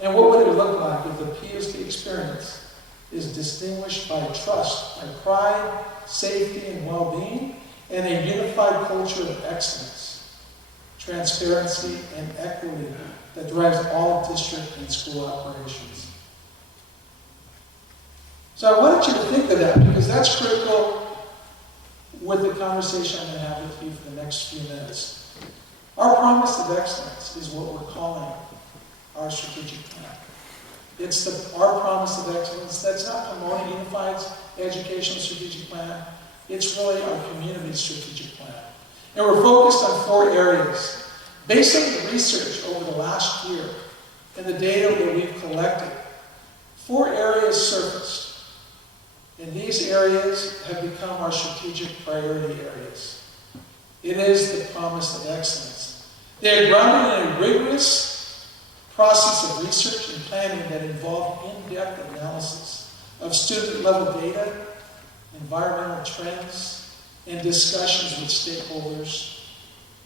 And what would it look like if the PSP experience is distinguished by trust, by pride, safety, and well-being, and a unified culture of excellence, transparency, and equity that drives all district and school operations? So I wanted you to think of that, because that's critical with the conversation I'm going to have with you for the next few minutes. Our promise of excellence is what we're calling our strategic plan. It's our promise of excellence. That's not Pomona Unified's educational strategic plan. It's really our community strategic plan. And we're focused on 4 areas. Based on the research over the last year and the data that we've collected, 4 areas surfaced. And these areas have become our strategic priority areas. It is the promise of excellence. They are grounded in a rigorous process of research and planning that involved in-depth analysis of student-level data, environmental trends, and discussions with stakeholders.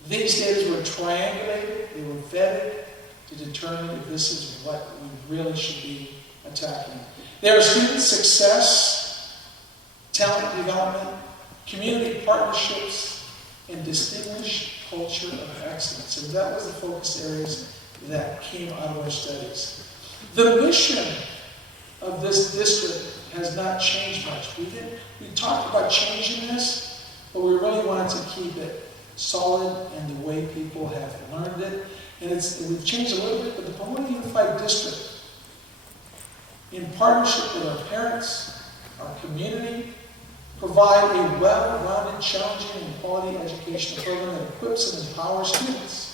These data were triangulated, they were vetted to determine if this is what we really should be attacking. There are student success, talent development, community partnerships, and distinguished culture of excellence. And that was the focus areas that came out of our studies. The mission of this district has not changed much. We talked about changing this, but we really wanted to keep it solid in the way people have learned it. And we've changed a little bit, but the Pomona Unified District, in partnership with our parents, our community, provide a well-rounded, challenging, and quality educational program that equips and empowers students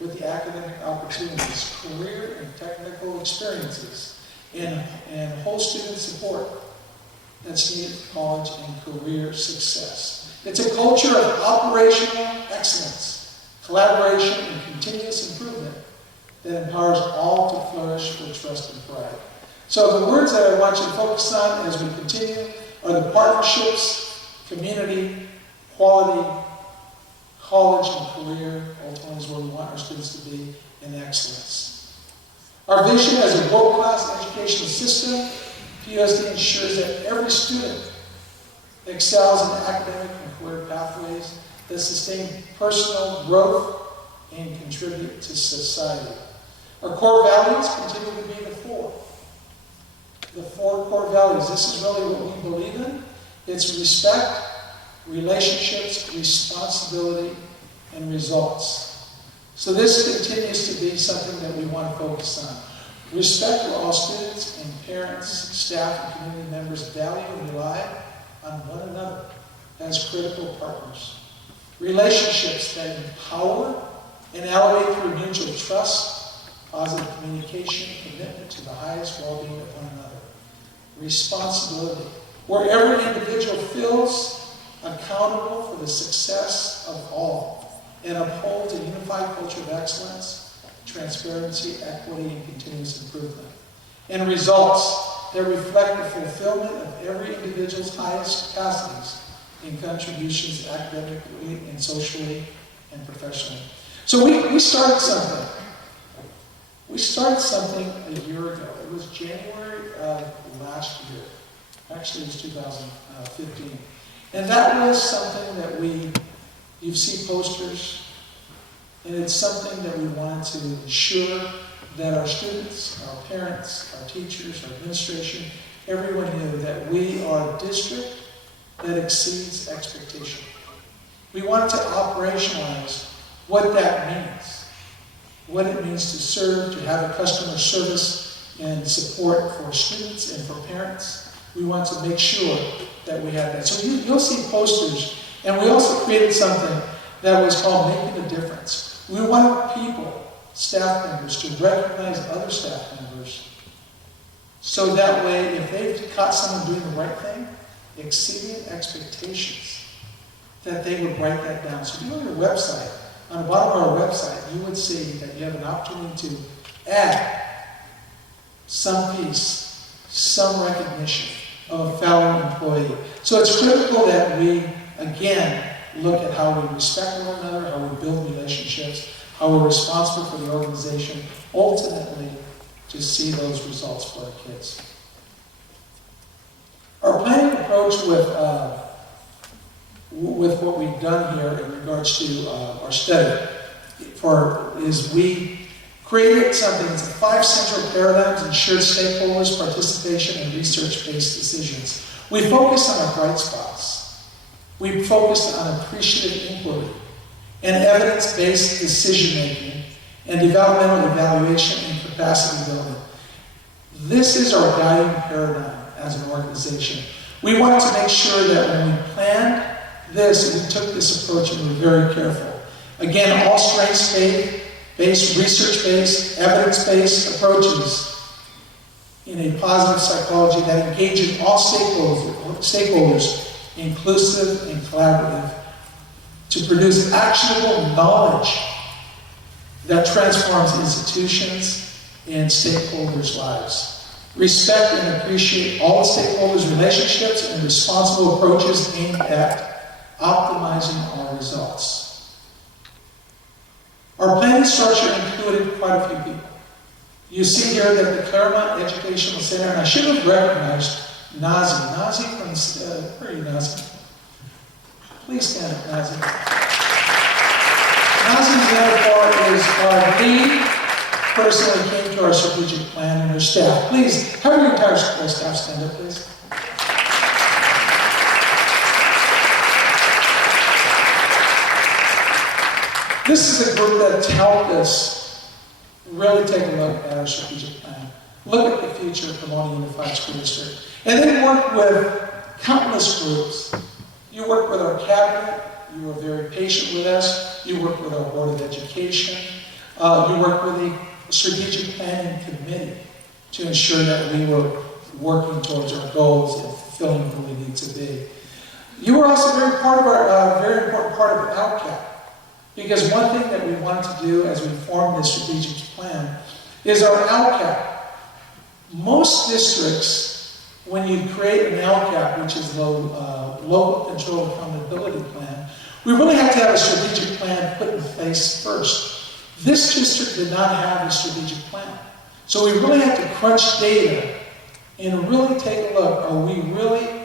with the academic opportunities, career and technical experiences, and whole student support that's needed for college and career success. It's a culture of operational excellence, collaboration, and continuous improvement that empowers all to flourish with trust and pride. So the words that I want you to focus on as we continue are the partnerships, community, quality, college and career, ultimately is where we want our students to be, in excellence. Our vision as a world-class educational system, PUSD ensures that every student excels in academic and career pathways that sustain personal growth and contribute to society. Our core values continue to be the four core values. This is really what we believe in. It's respect, relationships, responsibility, and results. So this continues to be something that we want to focus on. Respect where all students and parents, staff, and community members value and rely on one another as critical partners. Relationships that empower and elevate through mutual trust, positive communication, commitment to the highest well-being of one another. Responsibility, where every individual feels accountable for the success of all and upholds a unified culture of excellence, transparency, equity, and continuous improvement. And results that reflect the fulfillment of every individual's highest capacities in contributions academically and socially and professionally. So we started something. We started something a year ago. It was January of last year. Actually, it was 2015. And that was something that you see posters, and it's something that we wanted to ensure that our students, our parents, our teachers, our administration, everyone knew that we are a district that exceeds expectation. We wanted to operationalize what that means, what it means to serve, to have a customer service and support for students and for parents. We want to make sure that we have that. So you'll see posters, and we also created something that was called Making a Difference. We want people, staff members, to recognize other staff members, so that way, if they've caught someone doing the right thing, exceeding expectations, that they would write that down. So if you go to your website, on the bottom of our website, you would see that you have an opportunity to add some piece, some recognition of a fellow employee. So it's critical that we, again, look at how we respect one another, how we build relationships, how we're responsible for the organization, ultimately to see those results for our kids. Our planning approach with what we've done here in regards to our study is we created something that's 5 central paradigms ensure stakeholders' participation in research-based decisions. We focus on our bright spots. We focus on appreciative inquiry and evidence-based decision-making and developmental evaluation and capacity building. This is our guiding paradigm as an organization. We wanted to make sure that when we planned this, we took this approach and we were very careful. Again, all strengths-based, research-based, evidence-based approaches in a positive psychology that engages all stakeholders, inclusive and collaborative, to produce actionable knowledge that transforms institutions in stakeholders' lives. Respect and appreciate all stakeholders' relationships and responsible approaches aimed at optimizing our results. Our planning structure included quite a few people. You see here that the Claremont Educational Center, and I should have recognized Nazi. Nazi from, where are you, Nazi? Please stand up, Nazi. Nazi Zanapar is our lead person who came to our strategic plan and her staff. Please, have your entire staff stand up, please. This is a group that's helped us really take a look at our strategic plan. Look at the future of Pomona Unified School District. And then work with countless groups. You work with our cabinet. You were very patient with us. You work with our Board of Education. You work with the Strategic Planning Committee to ensure that we were working towards our goals and fulfilling who we need to be. You were also very important part of OutCap, because one thing that we wanted to do as we formed this strategic plan is our OutCap. Most districts, when you create an LCAP, which is the Local Control Accountability Plan, we really have to have a strategic plan put in place first. This district did not have a strategic plan. So we really have to crunch data and really take a look, are we really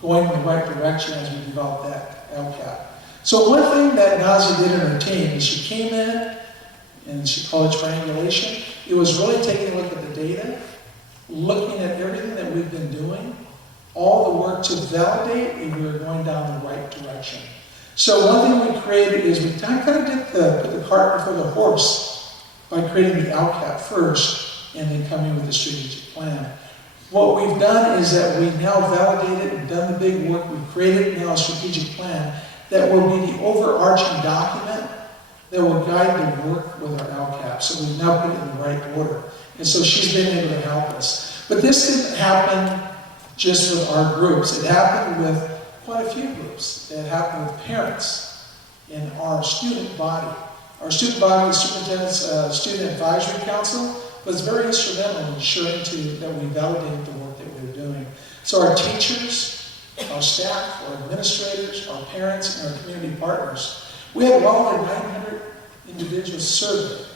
going in the right direction as we develop that LCAP? So one thing that Nazi did in her team is she came in, and she called it triangulation. It was really taking a look at the data, looking at everything that we've been doing, all the work to validate if we were going down the right direction. So one thing we created is we kind of did put the cart before the horse by creating the LCAP first and then coming with the strategic plan. What we've done is that we now validated and done the big work. We've created now a strategic plan that will be the overarching document that will guide the work with our LCAP. So we've now put it in the right order. And so she's been able to help us. But this didn't happen just with our groups. It happened with quite a few groups. It happened with parents in our student body. Our student body, the Superintendent's Student Advisory Council, was very instrumental in ensuring that we validated the work that we were doing. So our teachers, our staff, our administrators, our parents, and our community partners, we had well over 900 individuals surveyed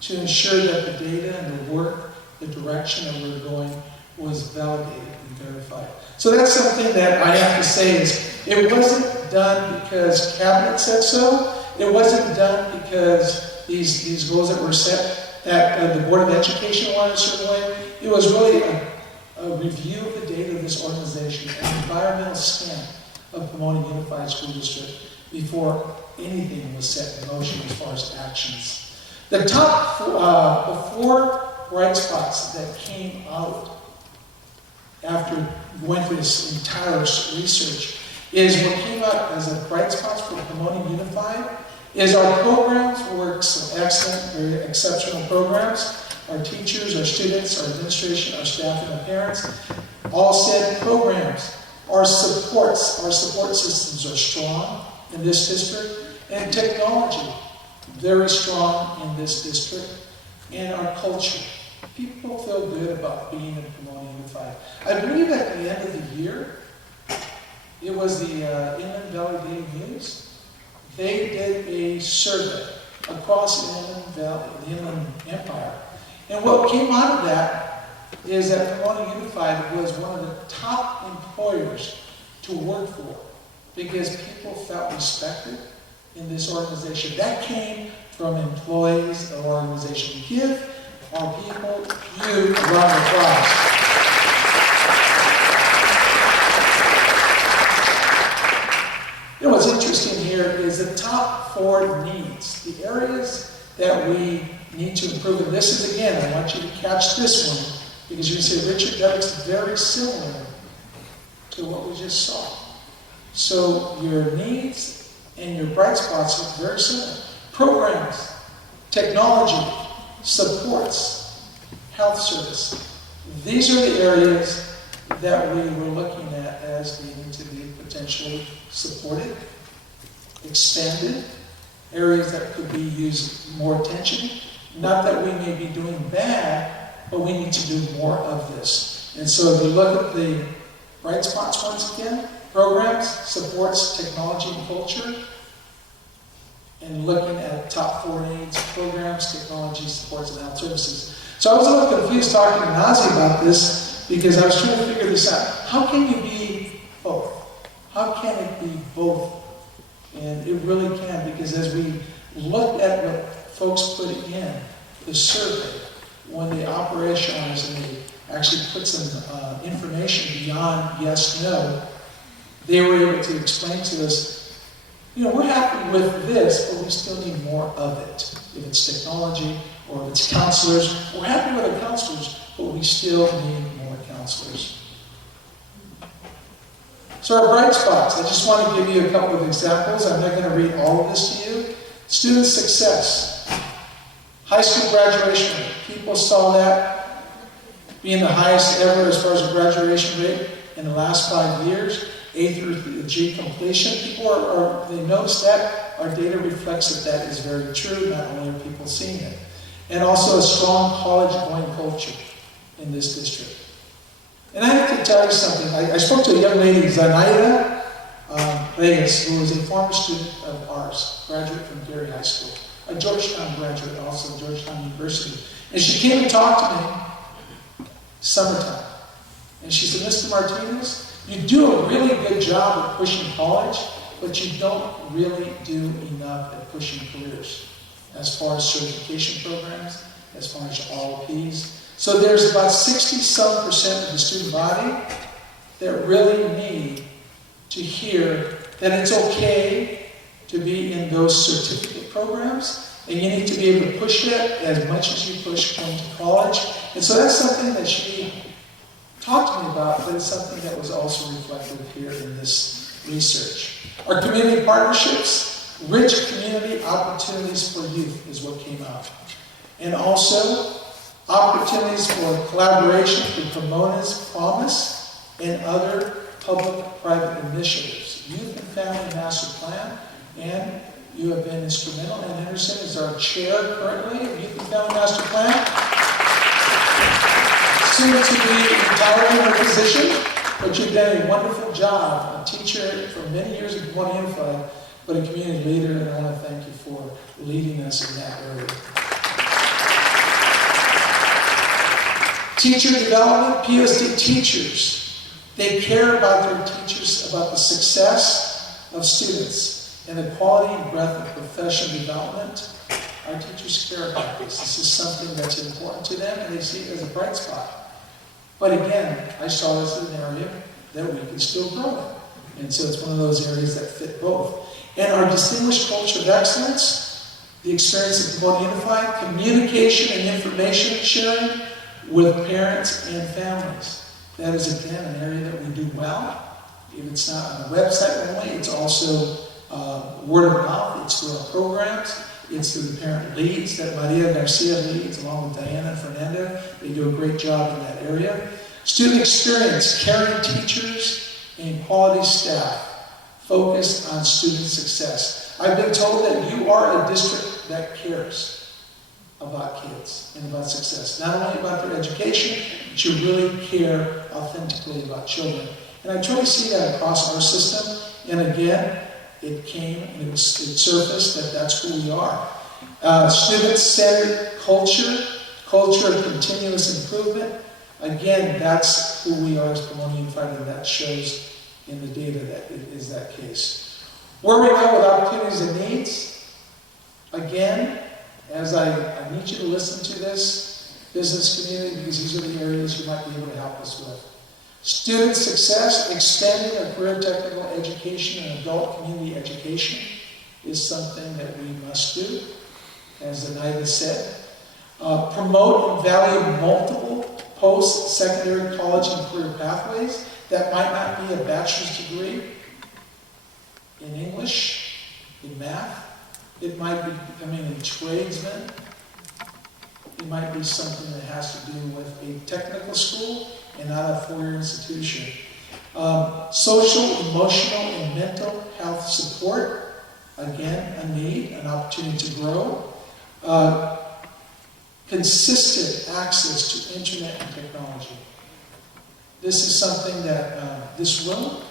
to ensure that the data and the work, the direction that we were going was validated and verified. So that's something that I have to say is, it wasn't done because Cabinet said so. It wasn't done because these goals that were set that the Board of Education wanted a certain way. It was really a review of the data of this organization, an environmental scan of Pomona Unified School District before anything was set in motion as far as actions. The top the four bright spots that came out after going through this entire research is what came out as a bright spots for Pomona Unified is our programs were some excellent, very exceptional programs. Our teachers, our students, our administration, our staff, and our parents all said programs. Our support systems are strong in this district, and technology, very strong in this district, and our culture. People feel good about being in Pomona Unified. I believe at the end of the year, it was the Inland Valley Daily News. They did a survey across the Inland Valley, the Inland Empire. And what came out of that is that Pomona Unified was one of the top employers to work for because people felt respected in this organization. That came from employees of our organization. Give our people you a round of applause. You know what's interesting here is the top four needs, the areas that we need to improve. And this is, again, I want you to catch this one because you're going to say, Richard, that looks very similar to what we just saw. So your needs and your bright spots look very similar. Programs, technology, supports, health service. These are the areas that we were looking at as needing to be potentially supported, expanded, areas that could be used more attention. Not that we may be doing bad, but we need to do more of this. And so if you look at the bright spots once again, programs, supports, technology and culture, and looking at top 4 needs, programs, technology, supports, and health services. So I was a little confused talking to Nazi about this because I was trying to figure this out. How can you be both? How can it be both? And it really can, because as we look at what folks put in the survey, when they operationalize and they actually put some information beyond yes, no, they were able to explain to us, you know, we're happy with this, but we still need more of it. If it's technology or if it's counselors, we're happy with our counselors, but we still need more counselors. So our bright spots, I just want to give you a couple of examples. I'm not going to read all of this to you. Student success. High school graduation rate. People saw that being the highest ever as far as the graduation rate in the last 5 years. A through G completion. People they notice that. Our data reflects that that is very true. Not only are people seeing it. And also a strong college-going culture in this district. And I have to tell you something. I spoke to a young lady, Zanaida Reyes, who was a former student of ours, graduate from Gary High School, a Georgetown graduate, also Georgetown University. And she came and talked to me summertime. And she said, Mr. Martinez, you do a really good job of pushing college, but you don't really do enough at pushing careers, as far as certification programs, as far as ROPs. So there's about 60-some% of the student body that really need to hear that it's okay to be in those certificate programs, and you need to be able to push that as much as you push going to college. And so that's something that she talked to me about, but it's something that was also reflected here in this research. Our community partnerships, rich community opportunities for youth is what came out. And also, opportunities for collaboration through Pomona's Promise and other public-private initiatives. Youth and Family Master Plan, and you have been instrumental. And Henderson is our chair currently of Youth and Family Master Plan. Soon to be retiring her position, but you've done a wonderful job. A teacher for many years at Pomona Unified, but a community leader, and I want to thank you for leading us in that area. Teacher development, PSD teachers. They care about their teachers, about the success of students, and the quality and breadth of professional development. Our teachers care about this. This is something that's important to them, and they see it as a bright spot. But again, I saw this as an area that we can still grow in. And so it's one of those areas that fit both. And our distinguished culture of excellence, the experience of Pomona Unified, communication and information sharing with parents and families. That is, again, an area that we do well. If it's not on the website only, it's also word of mouth. It's through our programs. It's through the parent leads that Maria Garcia leads, along with Diana and Fernanda. They do a great job in that area. Student experience, caring teachers and quality staff focused on student success. I've been told that you are a district that cares about kids and about success. Not only about their education, but you really care authentically about children. And I try to see that across our system. And again, it came and it surfaced that that's who we are. Student-centered culture of continuous improvement. Again, that's who we are as Pomona Unified, and that shows in the data that it is that case. Where we go with opportunities and needs. Again, as I need you to listen to this business community, because these are the areas you might be able to help us with. Student success, extending a career technical education and adult community education is something that we must do, as Anita said. Promote and value multiple post-secondary college and career pathways. That might not be a bachelor's degree in English, in math. It might be becoming a tradesman. It might be something that has to do with a technical school and not a four-year institution. Social, emotional, and mental health support. Again, a need, an opportunity to grow. consistent access to internet and technology. This is something that this room,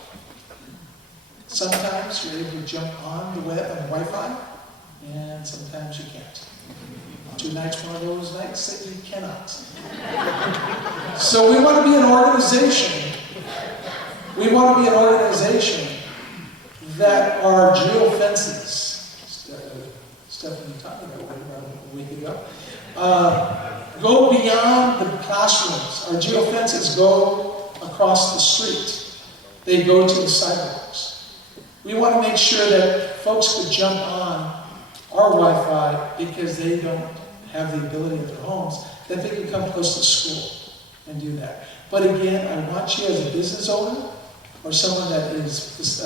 sometimes you're able to jump on the web and Wi-Fi, and sometimes you can't. Tonight's one of those nights that you cannot. So we want to be an organization. We want to be an organization that our geofences, Stephanie talked about a week ago, go beyond the classrooms. Our geofences go across the street. They go to the sidewalks. We want to make sure that folks could jump on our Wi-Fi because they don't have the ability at their homes, that they can come close to school and do that. But again, I want you as a business owner or someone that is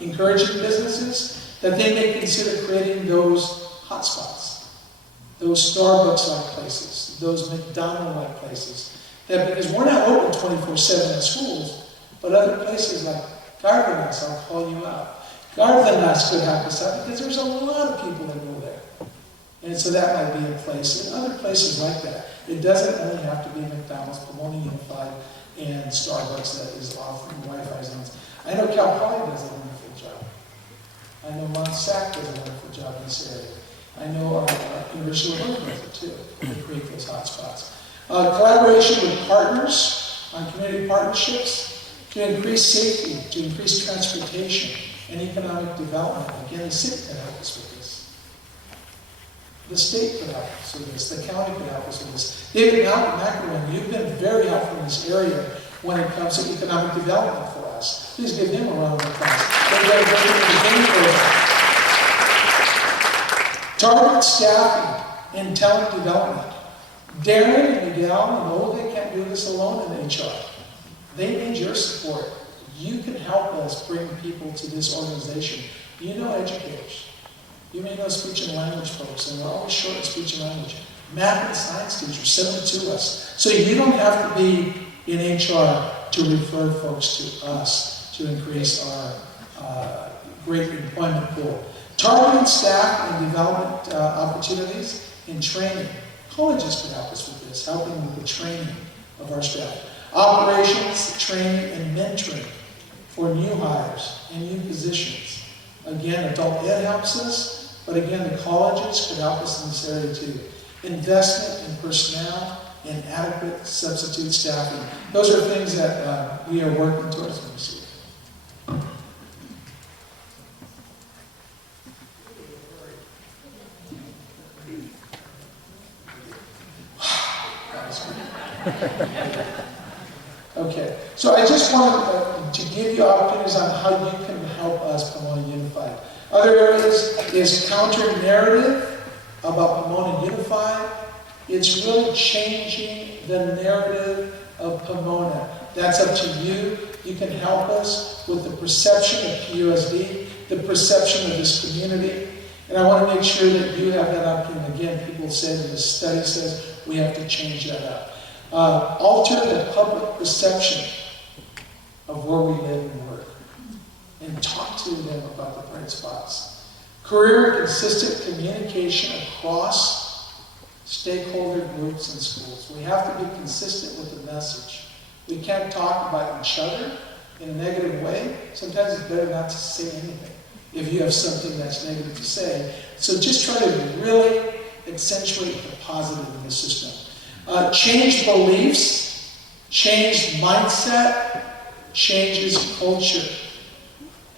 encouraging businesses, that they may consider creating those hotspots, those Starbucks-like places, those McDonald's-like places. That because we're not open 24/7 in schools, but other places like Gardenas, I'll call you out. Gardenas could help us out because there's a lot of people that go there. And so that might be a place, and other places like that. It doesn't only have to be McDonald's, Pomona Unified, and Starbucks that is offering Wi-Fi zones. I know Cal Poly does a wonderful job. I know Mount SAC does a wonderful job in this area. I know University of Oregon does it too. They create those hotspots. Collaboration with partners on community partnerships to increase safety, to increase transportation and economic development. Again, the city can help us with this. The state could help us with this. The county could help us with this. David McElwain, you've been very helpful in this area when it comes to economic development for us. Please give him a round of applause. Target staffing and talent development. Darren and Miguel know they can't do this alone in HR. They need your support. You can help us bring people to this organization. You know educators. You may know speech and language folks, and we're always short in speech and language. Math and science teachers, send them to us. So you don't have to be in HR to refer folks to us to increase our great employment pool. Targeting staff and development opportunities in training. Colleges can help us with this, helping with the training of our staff. Operations, training, and mentoring for new hires and new positions. Again, adult ed helps us, but again, the colleges could help us in this area too. Investment in personnel and adequate substitute staffing. Those are things that we are working towards. Let me see. Okay, so I just wanted to give you opportunities on how you can help us Pomona Unified. Other areas is counter-narrative about Pomona Unified. It's really changing the narrative of Pomona. That's up to you. You can help us with the perception of PUSD, the perception of this community. And I want to make sure that you have that opportunity. Again, people say that the study says we have to change that up. Alter the public perception of where we live and work. And talk to them about the bright spots. Career and consistent communication across stakeholder groups and schools. We have to be consistent with the message. We can't talk about each other in a negative way. Sometimes it's better not to say anything if you have something that's negative to say. So just try to really accentuate the positive in the system. Change beliefs, change mindset, changes culture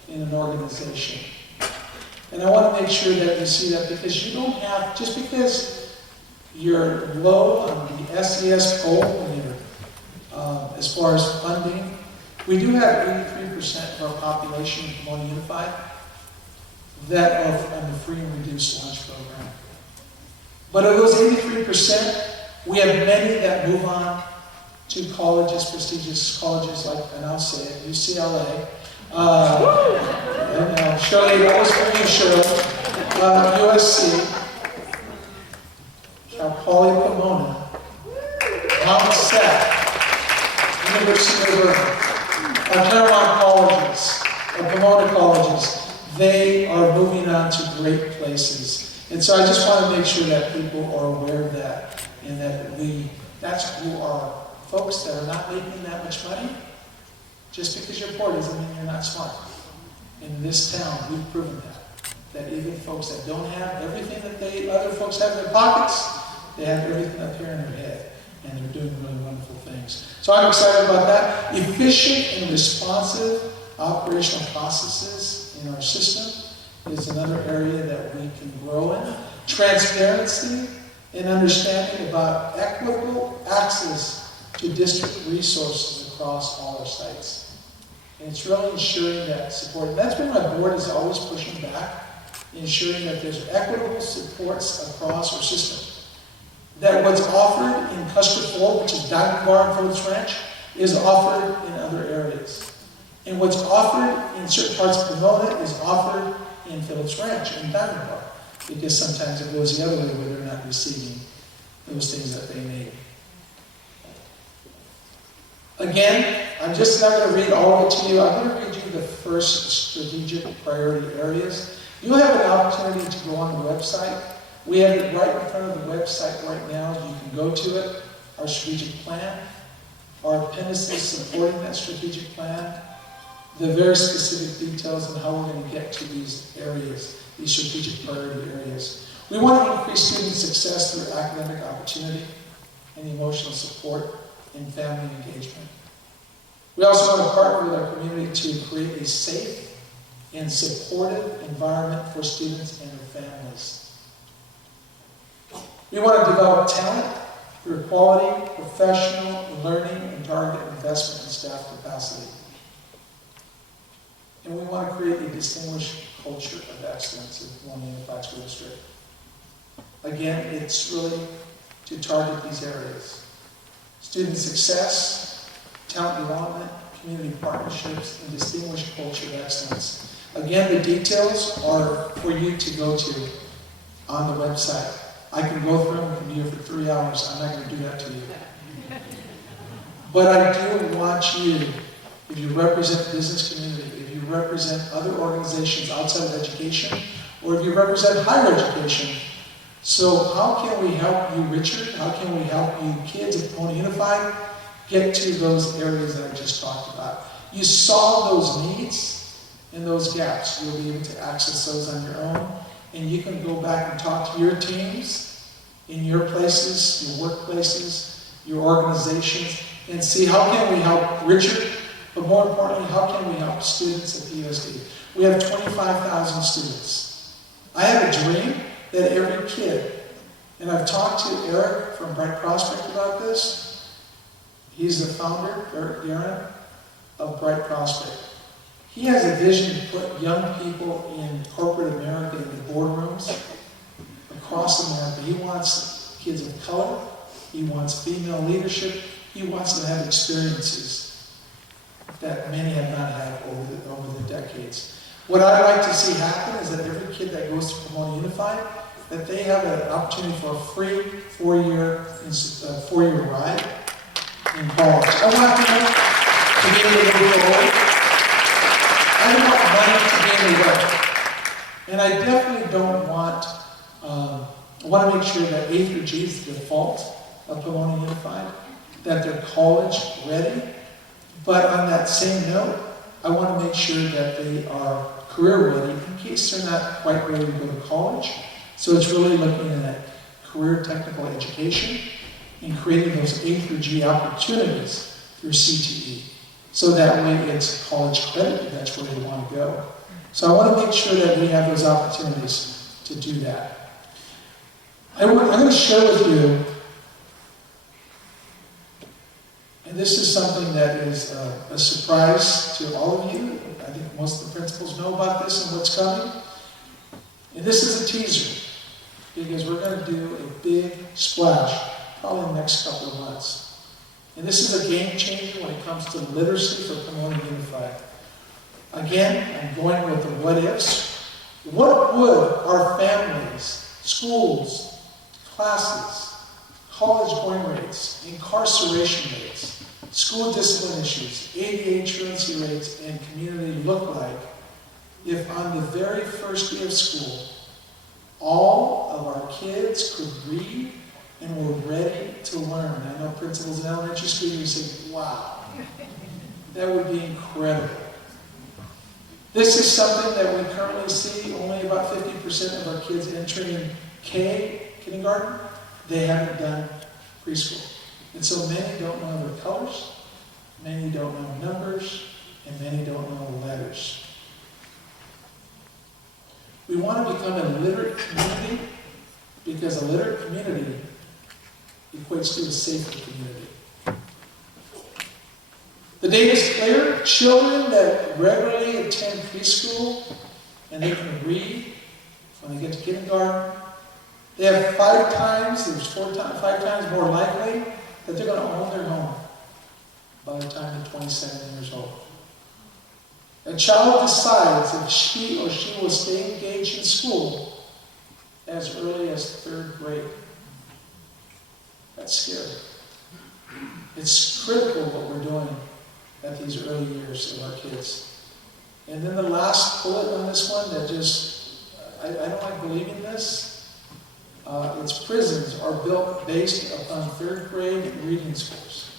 in an organization. And I want to make sure that you see that, because you don't have, just because you're low on the SES poll when you're, as far as funding, we do have 83% of our population in Pomona Unified that are on the free and reduced lunch program. But of those 83%, we have many that move on to colleges, prestigious colleges like, and I'll say it, UCLA. And Shirley, that was for you, Shirley. USC, Cal Poly Pomona, Mount SAC, University of Oregon, Claremont colleges, Pomona colleges. They are moving on to great places. And so I just want to make sure that people are aware of that. in that that's who are folks that are not making that much money. Just because you're poor doesn't mean you're not smart. In this town, we've proven that even folks that don't have everything that other folks have in their pockets, they have everything up here in their head, and they're doing really wonderful things. So I'm excited about that. Efficient and responsive operational processes in our system is another area that we can grow in. Transparency and understanding about equitable access to district resources across all our sites. And it's really ensuring that support. And that's where my board is always pushing back, ensuring that there's equitable supports across our system. That what's offered in Custer Ford, which is Diamond Bar and Phillips Ranch, is offered in other areas. And what's offered in certain parts of Pomona is offered in Phillips Ranch and Diamond Bar, because sometimes it goes the other way where they're not receiving those things that they need. Again, I'm just not going to read all of it to you. I'm going to read you the first strategic priority areas. You'll have an opportunity to go on the website. We have it right in front of the website right now. You can go to it. Our strategic plan, our appendices supporting that strategic plan, the very specific details on how we're going to get to these areas, these strategic priority areas. We want to increase student success through academic opportunity and emotional support and family engagement. We also want to partner with our community to create a safe and supportive environment for students and their families. We want to develop talent through quality, professional learning, and target investment in staff capacity. And we want to create a distinguished culture of excellence in Pomona Unified School District. Again, it's really to target these areas. Student success, talent development, community partnerships, and distinguished culture of excellence. Again, the details are for you to go to on the website. I can go through them and can be here for 3 hours. I'm not going to do that to you. But I do want you, if you represent the business community, if you represent other organizations outside of education, or if you represent higher education, so how can we help you, Richard? How can we help you kids at Pomona Unified get to those areas that I just talked about? You saw those needs and those gaps. You'll be able to access those on your own, and you can go back and talk to your teams in your places, your workplaces, your organizations, and see how can we help Richard, but more importantly, how can we help students at PUSD? We have 25,000 students. I have a dream that every kid, and I've talked to Eric from Bright Prospect about this. He's the founder, Eric Guerin, of Bright Prospect. He has a vision to put young people in corporate America in the boardrooms across America. He wants kids of color. He wants female leadership. He wants them to have experiences that many have not had over the decades. What I'd like to see happen is that every kid that goes to Pomona Unified, that they have an opportunity for a free four-year ride in college. I want them to be able to move forward. I don't want money to be in the way. And I definitely don't want, I want to make sure that A through G is the default of Pomona Unified, that they're college ready. But on that same note, I want to make sure that they are career ready in case they're not quite ready to go to college. So it's really looking at career technical education and creating those A through G opportunities through CTE. So that way it's college credit if that's where they want to go. So I want to make sure that we have those opportunities to do that. I'm going to share with you, and this is something that is a surprise to all of you. I think most of the principals know about this and what's coming. And this is a teaser, because we're going to do a big splash probably in the next couple of months. And this is a game changer when it comes to literacy for Pomona Unified. Again, I'm going with the what ifs. What would our families, schools, classes, college going rates, incarceration rates, school discipline issues, ADA truancy rates, and community look like if on the very first day of school, all of our kids could read and we're ready to learn. I know principals in elementary school, you say, wow, that would be incredible. This is something that we currently see only about 50% of our kids entering kindergarten, they haven't done preschool. And so many don't know their colors, many don't know numbers, and many don't know letters. We want to become a literate community because a literate community equates to a safer community. The data is clear. Children that regularly attend preschool and they can read when they get to kindergarten, they have 5 times more likely that they're going to own their home by the time they're 27 years old. A child decides if she or she will stay engaged in school as early as 3rd grade. That's scary. It's critical what we're doing at these early years of our kids. And then the last bullet on this one that just, I don't like believing this. It's prisons are built based upon 3rd grade reading scores.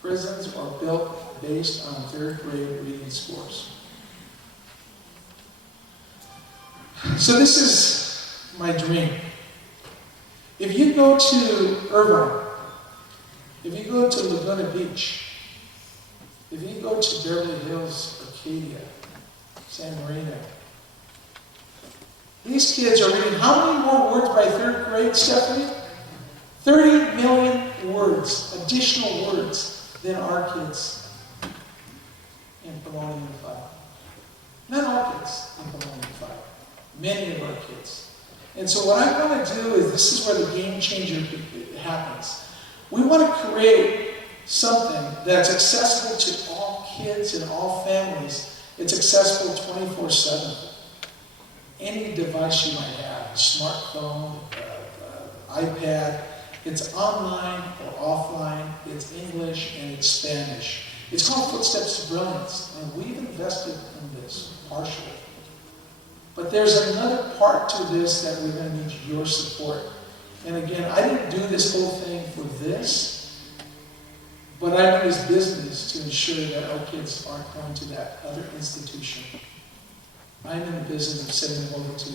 Prisons are built based on 3rd grade reading scores. So this is my dream. If you go to Irvine, if you go to Laguna Beach, if you go to Beverly Hills, Arcadia, San Marino, these kids are reading how many more words by 3rd grade, Stephanie? 30 million words, additional words, than our kids in Pomona Unified. Not all kids in Pomona Unified. Many of our kids. And so what I want to do is, this is where the game changer happens. We want to create something that's accessible to all kids and all families. It's accessible 24/7. Any device you might have, a smartphone, iPad, it's online or offline, it's English and it's Spanish. It's called Footsteps to Brilliance, and we've invested in this partially. But there's another part to this that we're going to need your support. And again, I didn't do this whole thing for this, but I do this business to ensure that our kids aren't going to that other institution. I'm in the business of sending them over to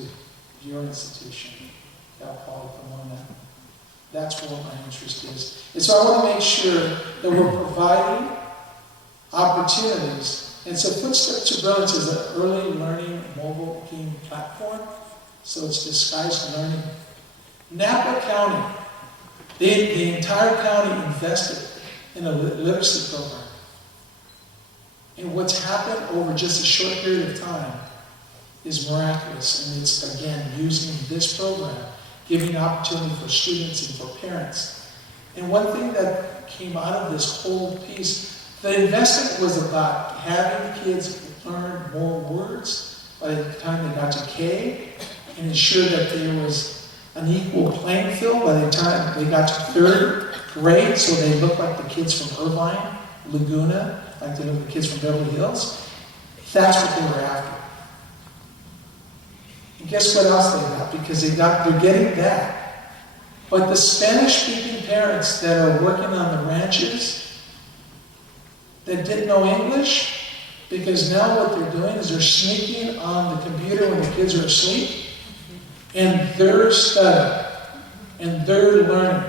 your institution, Cal Poly Pomona. That's where my interest is. And so I want to make sure that we're providing opportunities. And so Footsteps to Brilliance is an early learning mobile game platform. So it's disguised learning. Napa County, the entire county invested in a literacy program. And what's happened over just a short period of time is miraculous. And it's, again, using this program, giving opportunity for students and for parents. And one thing that came out of this whole piece, the investment was about having kids learn more words by the time they got to K, and ensure that there was an equal playing field by the time they got to 3rd grade, so they looked like the kids from Irvine, Laguna, like they looked like the kids from Beverly Hills. That's what they were after. And guess what else they got? Because they're getting that. But the Spanish-speaking parents that are working on the ranches that didn't know English, because now what they're doing is they're sneaking on the computer when the kids are asleep, and they're studying, and they're learning,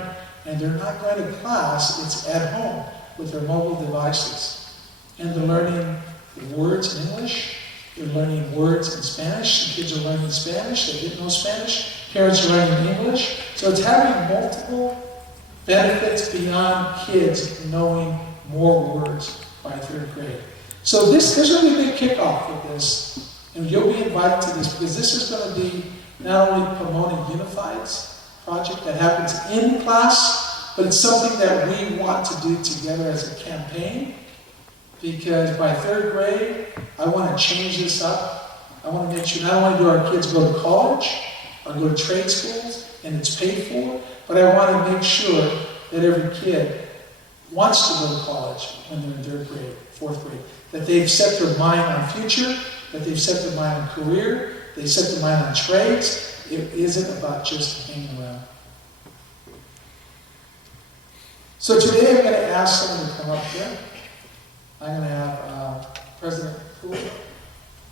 and they're not going to class, it's at home with their mobile devices. And they're learning words in English, they're learning words in Spanish, the kids are learning Spanish, they didn't know Spanish, parents are learning English. So it's having multiple benefits beyond kids knowing more words by 3rd grade. So there's going to be a big kickoff with this, and you'll be invited to this, because this is going to be not only Pomona Unified's project that happens in class, but it's something that we want to do together as a campaign, because by 3rd grade, I want to change this up. I want to make sure not only do our kids go to college or go to trade schools, and it's paid for, but I want to make sure that every kid wants to go to college when they're in 3rd grade, 4th grade, that they've set their mind on future, that they've set their mind on career, they set their mind on trades. It isn't about just hanging around. So today I'm going to ask someone to come up here. I'm going to have President Poole.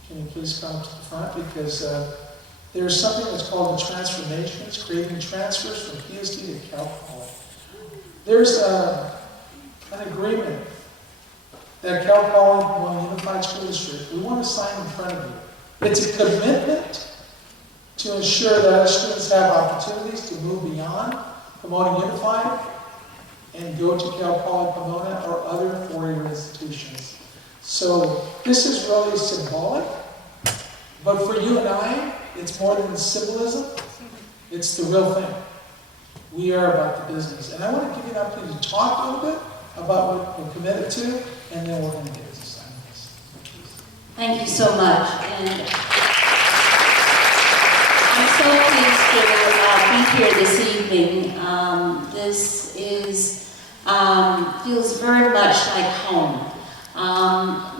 Can you please come up to the front? Because there's something that's called the transformation. It's creating transfers from PSD to Cal Poly. There's an agreement that Cal Poly, Pomona Unified School District, we want to sign in front of you. It's a commitment to ensure that our students have opportunities to move beyond Pomona Unified and go to Cal Poly Pomona or other four-year institutions. So this is really symbolic, but for you and I, it's more than symbolism, it's the real thing. We are about the business. And I want to give you an opportunity to talk a little bit about what we're committed to, and then we're going to get to sign this. Thank you so much. And I'm so pleased to be here this evening. This feels very much like home.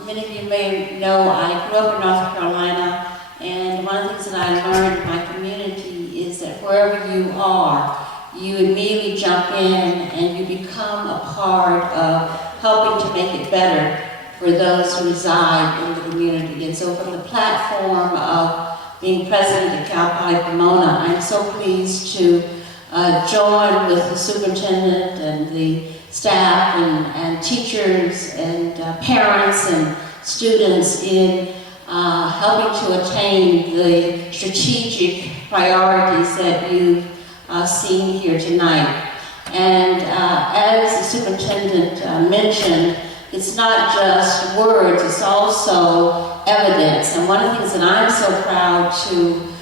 Many of you may know I grew up in North Carolina, and one of the things that I learned in my community is that wherever you are, you immediately jump in and you become a part of helping to make it better for those who reside in the community. And so from the platform of being president of Cal Poly Pomona, I'm so pleased to join with the superintendent and the staff and teachers and parents and students in helping to attain the strategic priorities that you've seen here tonight. And as the superintendent mentioned, it's not just words, it's also evidence. And one of the things that I'm so proud to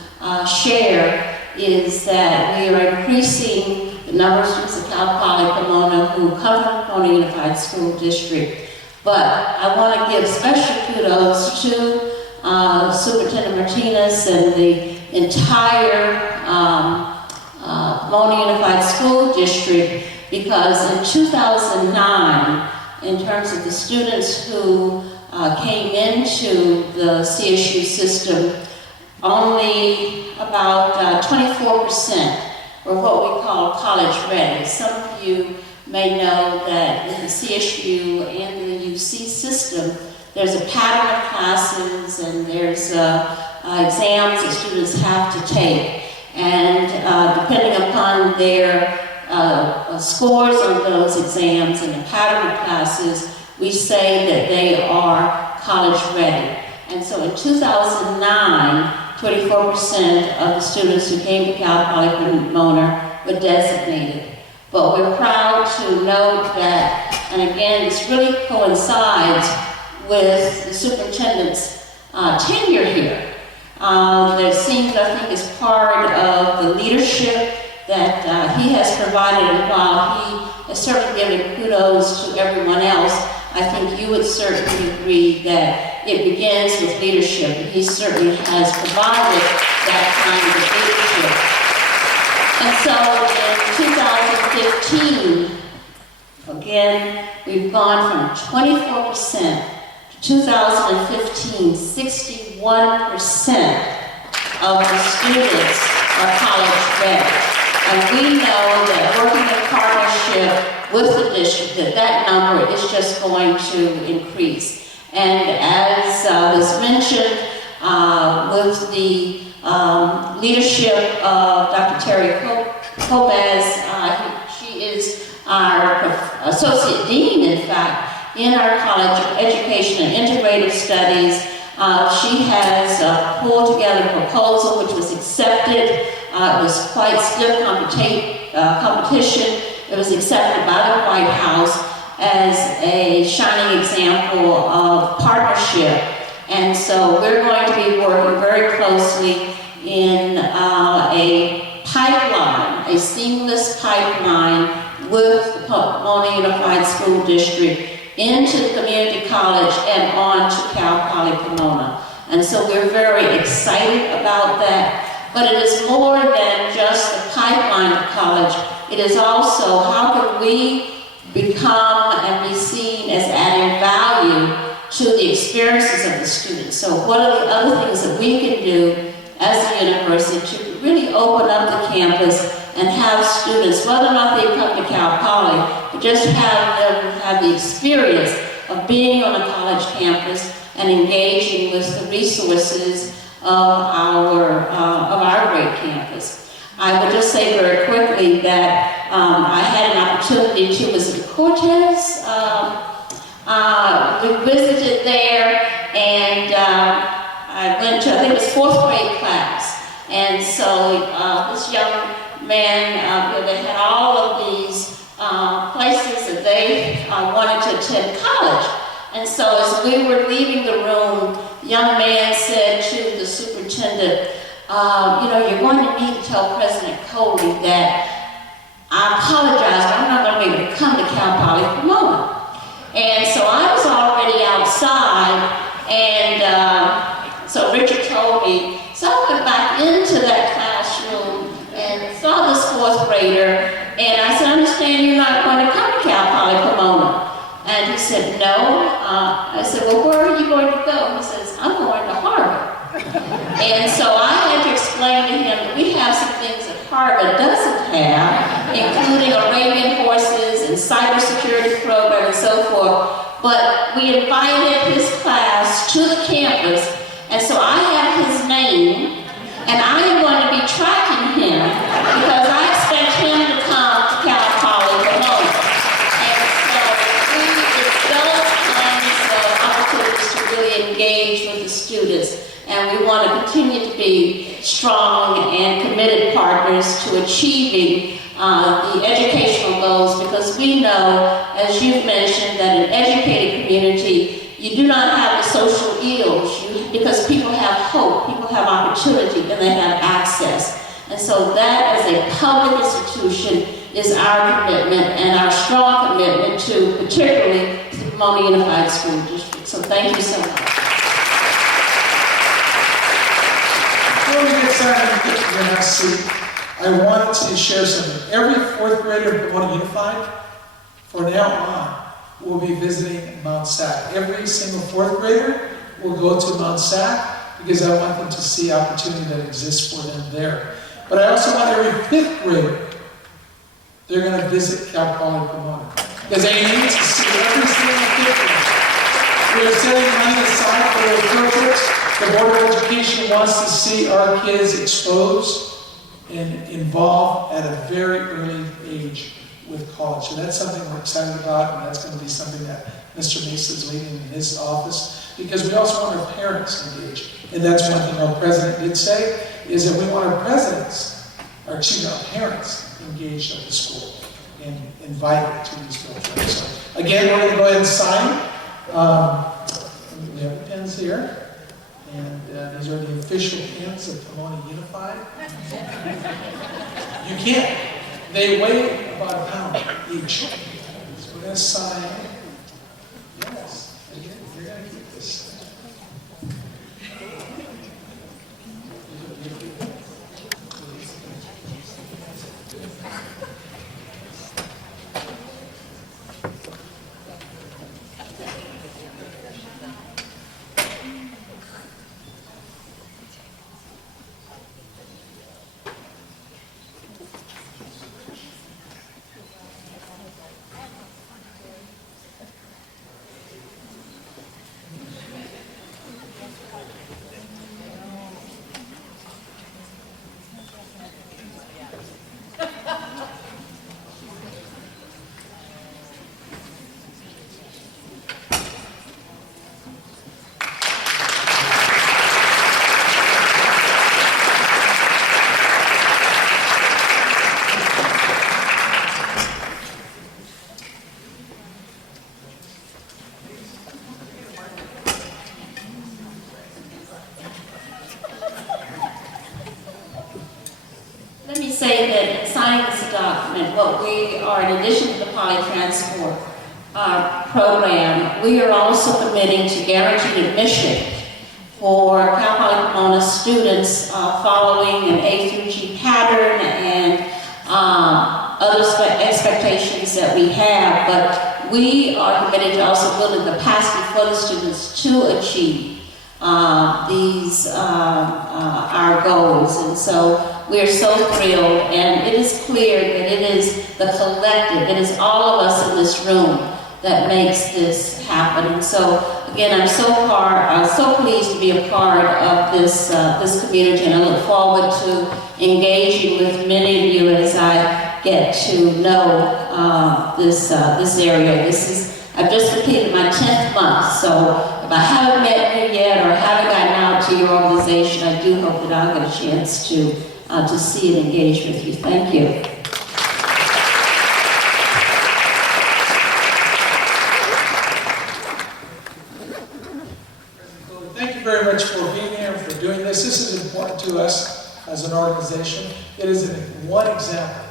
share is that we are increasing the number of students at Cal Poly Pomona who come from Pomona Unified School District. But I want to give special kudos to Superintendent Martinez and the entire Pomona Unified School District, because in 2009, in terms of the students who came into the CSU system, only about 24% were what we call college ready. Some of you may know that in the CSU and the UC system, there's a pattern of classes and there's exams that students have to take. And depending upon their scores on those exams and the pattern of classes, we say that they are college ready. And so in 2009, 24% of the students who came to Cal Poly Pomona were designated. But we're proud to note that, and again, this really coincides with the superintendent's tenure here. That seems, I think, is part of the leadership that he has provided, and while he has certainly given kudos to everyone else, I think you would certainly agree that it begins with leadership, and he certainly has provided that kind of leadership. And so in 2015, again, we've gone from 24% to 2015, 61% of the students are college ready. And we know that working in partnership with the district, that number is just going to increase. And as was mentioned, with the leadership of Dr. Terry Kobes, she is our associate dean, in fact, in our College of Education and Integrative Studies. She has pulled together a proposal which was accepted. It was quite stiff competition. It was accepted by the White House as a shining example of partnership. And so we're going to be working very closely in a pipeline, a seamless pipeline with the Pomona Unified School District into the community college and on to Cal Poly Pomona. And so we're very excited about that. But it is more than just the pipeline of college. It is also how can we become and be seen as adding value to the experiences of the students. So what are the other things that we can do as a university to really open up the campus and have students, whether or not they come to Cal Poly, but just have them have the experience of being on a college campus and engaging with the resources of our great campus. I would just say very quickly that I had an opportunity to visit Cortez. We visited there, and I went to, I think it was 4th grade class. And so this young man, they had all of these places that they wanted to attend college. And so as we were leaving the room, the young man said to the superintendent, you're going to need to tell President Coley that I apologize, but I'm not going to be able to come to Cal Poly Pomona. And so I was already outside, and so Richard told me, so I went back into that classroom and saw this 4th grader, and I said, I understand you're not going to come to Cal Poly Pomona. And he said, no. I said, well, where are you going to go? He says, I'm going to Harvard. And so I had to explain to him that we have some things that Harvard doesn't have, including Arabian horses and cybersecurity program and so forth. But we invited his class to the campus, and so I have his name, and I am going to be tracking him because I expect him to come to Cal Poly Pomona. And so we develop kinds of opportunities to really engage with the students. And we want to continue to be strong and committed partners to achieving the educational goals, because we know, as you've mentioned, that an educated community, you do not have the social ills, because people have hope, people have opportunity, and they have access. And so that, as a public institution, is our commitment and our strong commitment to, particularly, the Pomona Unified School District. So thank you so much. Before we get started to the next seat, I wanted to share something. Every 4th grader in Pomona Unified, from now on, will be visiting Mount SAC. Every single 4th grader will go to Mount SAC because I want them to see opportunity that exists for them there. But I also want every 5th grader, they're going to visit Cal Poly Pomona because they need to see every single 5th grader. We are setting money aside for those field trips. The Board of Education wants to see our kids exposed and involved at a very early age with college. So that's something we're excited about, and that's going to be something that Mr. Mesa is leading in his office, because we also want our parents engaged. And that's one thing our president did say, is that we want our our parents engaged at the school and invited to these field trips. So again, we're going to go ahead and sign. We have the pens here. And these are the official pins of Pomona Unified. You can't. They weigh about a pound each. So we're going to sign. Yes. You're going to keep this. Let me say that in signing this document, what we are, in addition to the Poly Transport program, we are also committing to guaranteed admission for Cal Poly Pomona students following an A through G pattern and other expectations that we have, but we are committed to also building capacity for the students to achieve our goals. And so we're so thrilled, and it is clear that it is the collective, it is all of us in this room that makes this happen. And so, again, I'm so pleased to be a part of this community, and I look forward to engaging with many of you as I get to know this area. I've just completed my 10th month, so if I haven't met you yet or haven't gotten out to your organization, I do hope that I'll get a chance to see and engage with you. Thank you. Thank you very much for being here and for doing this. This is important to us as an organization. It is one example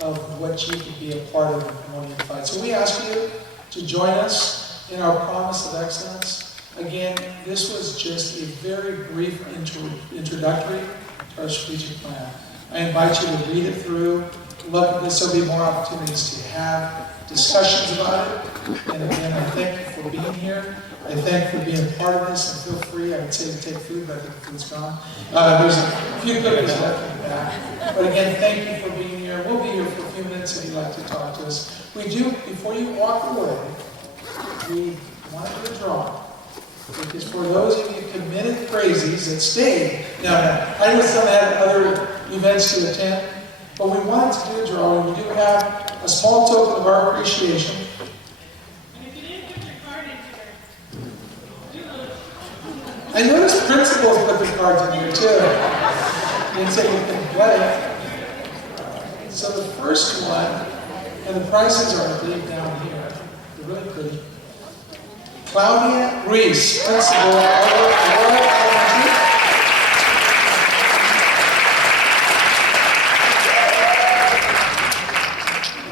of what you can be a part of in Pomona Unified. So we ask you to join us in our promise of excellence. Again, this was just a very brief introductory to our strategic plan. I invite you to read it through, look at this. There'll be more opportunities to have discussions about it. And again, I thank you for being here. I thank you for being a part of this, and feel free, I would say to take food, but I think the food's gone. There's a few cookies left in the back. But again, thank you for being here. We'll be here for a few minutes if you'd like to talk to us. We do, before you walk away, we want to do a draw. Because for those of you committed crazies that stayed, now I know some had other events to attend, but we wanted to do a draw, and we do have a small token of our appreciation. I noticed principals put their cards in here too. Didn't say anything play. So the first one, and the prices are, I believe, down here. They're really pretty. Claudia Reese, principal at Royal Elementary.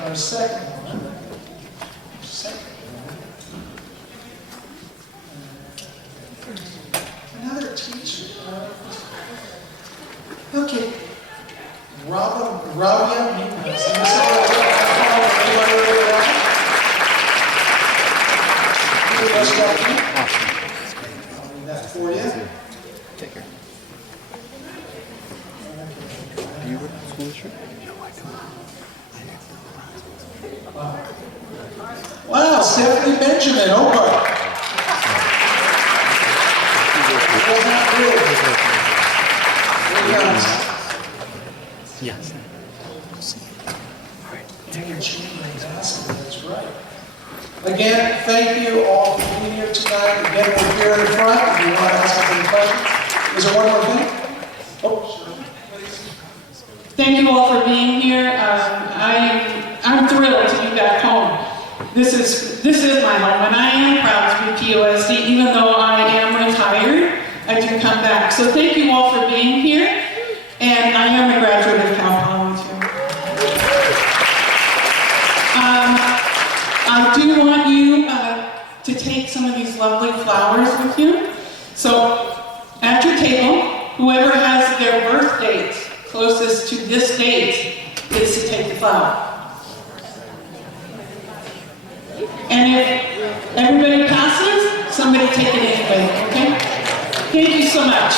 Our second one. Another teacher. Okay. Rabia Minas. I'll read that for you. Take care. You wear school shirt? Wow, Stephanie Benjamin, Oprah. Was not good. Very honest. Yes. That's right. Again, thank you all for being here tonight. Again, we're here in front if you want to ask us any questions. Is there one more thing? Oh, sure. Thank you all for being here. I'm thrilled to be back home. This is my home, and I am proud to be POSD, even though I am retired. I do come back. So thank you all for being here, and I am a graduate of Cal Poly too. I do want you to take some of these lovely flowers with you. So at your table, whoever has their birth date closest to this date gets to take the flower. And if everybody passes, somebody take it anyway, okay? Thank you so much.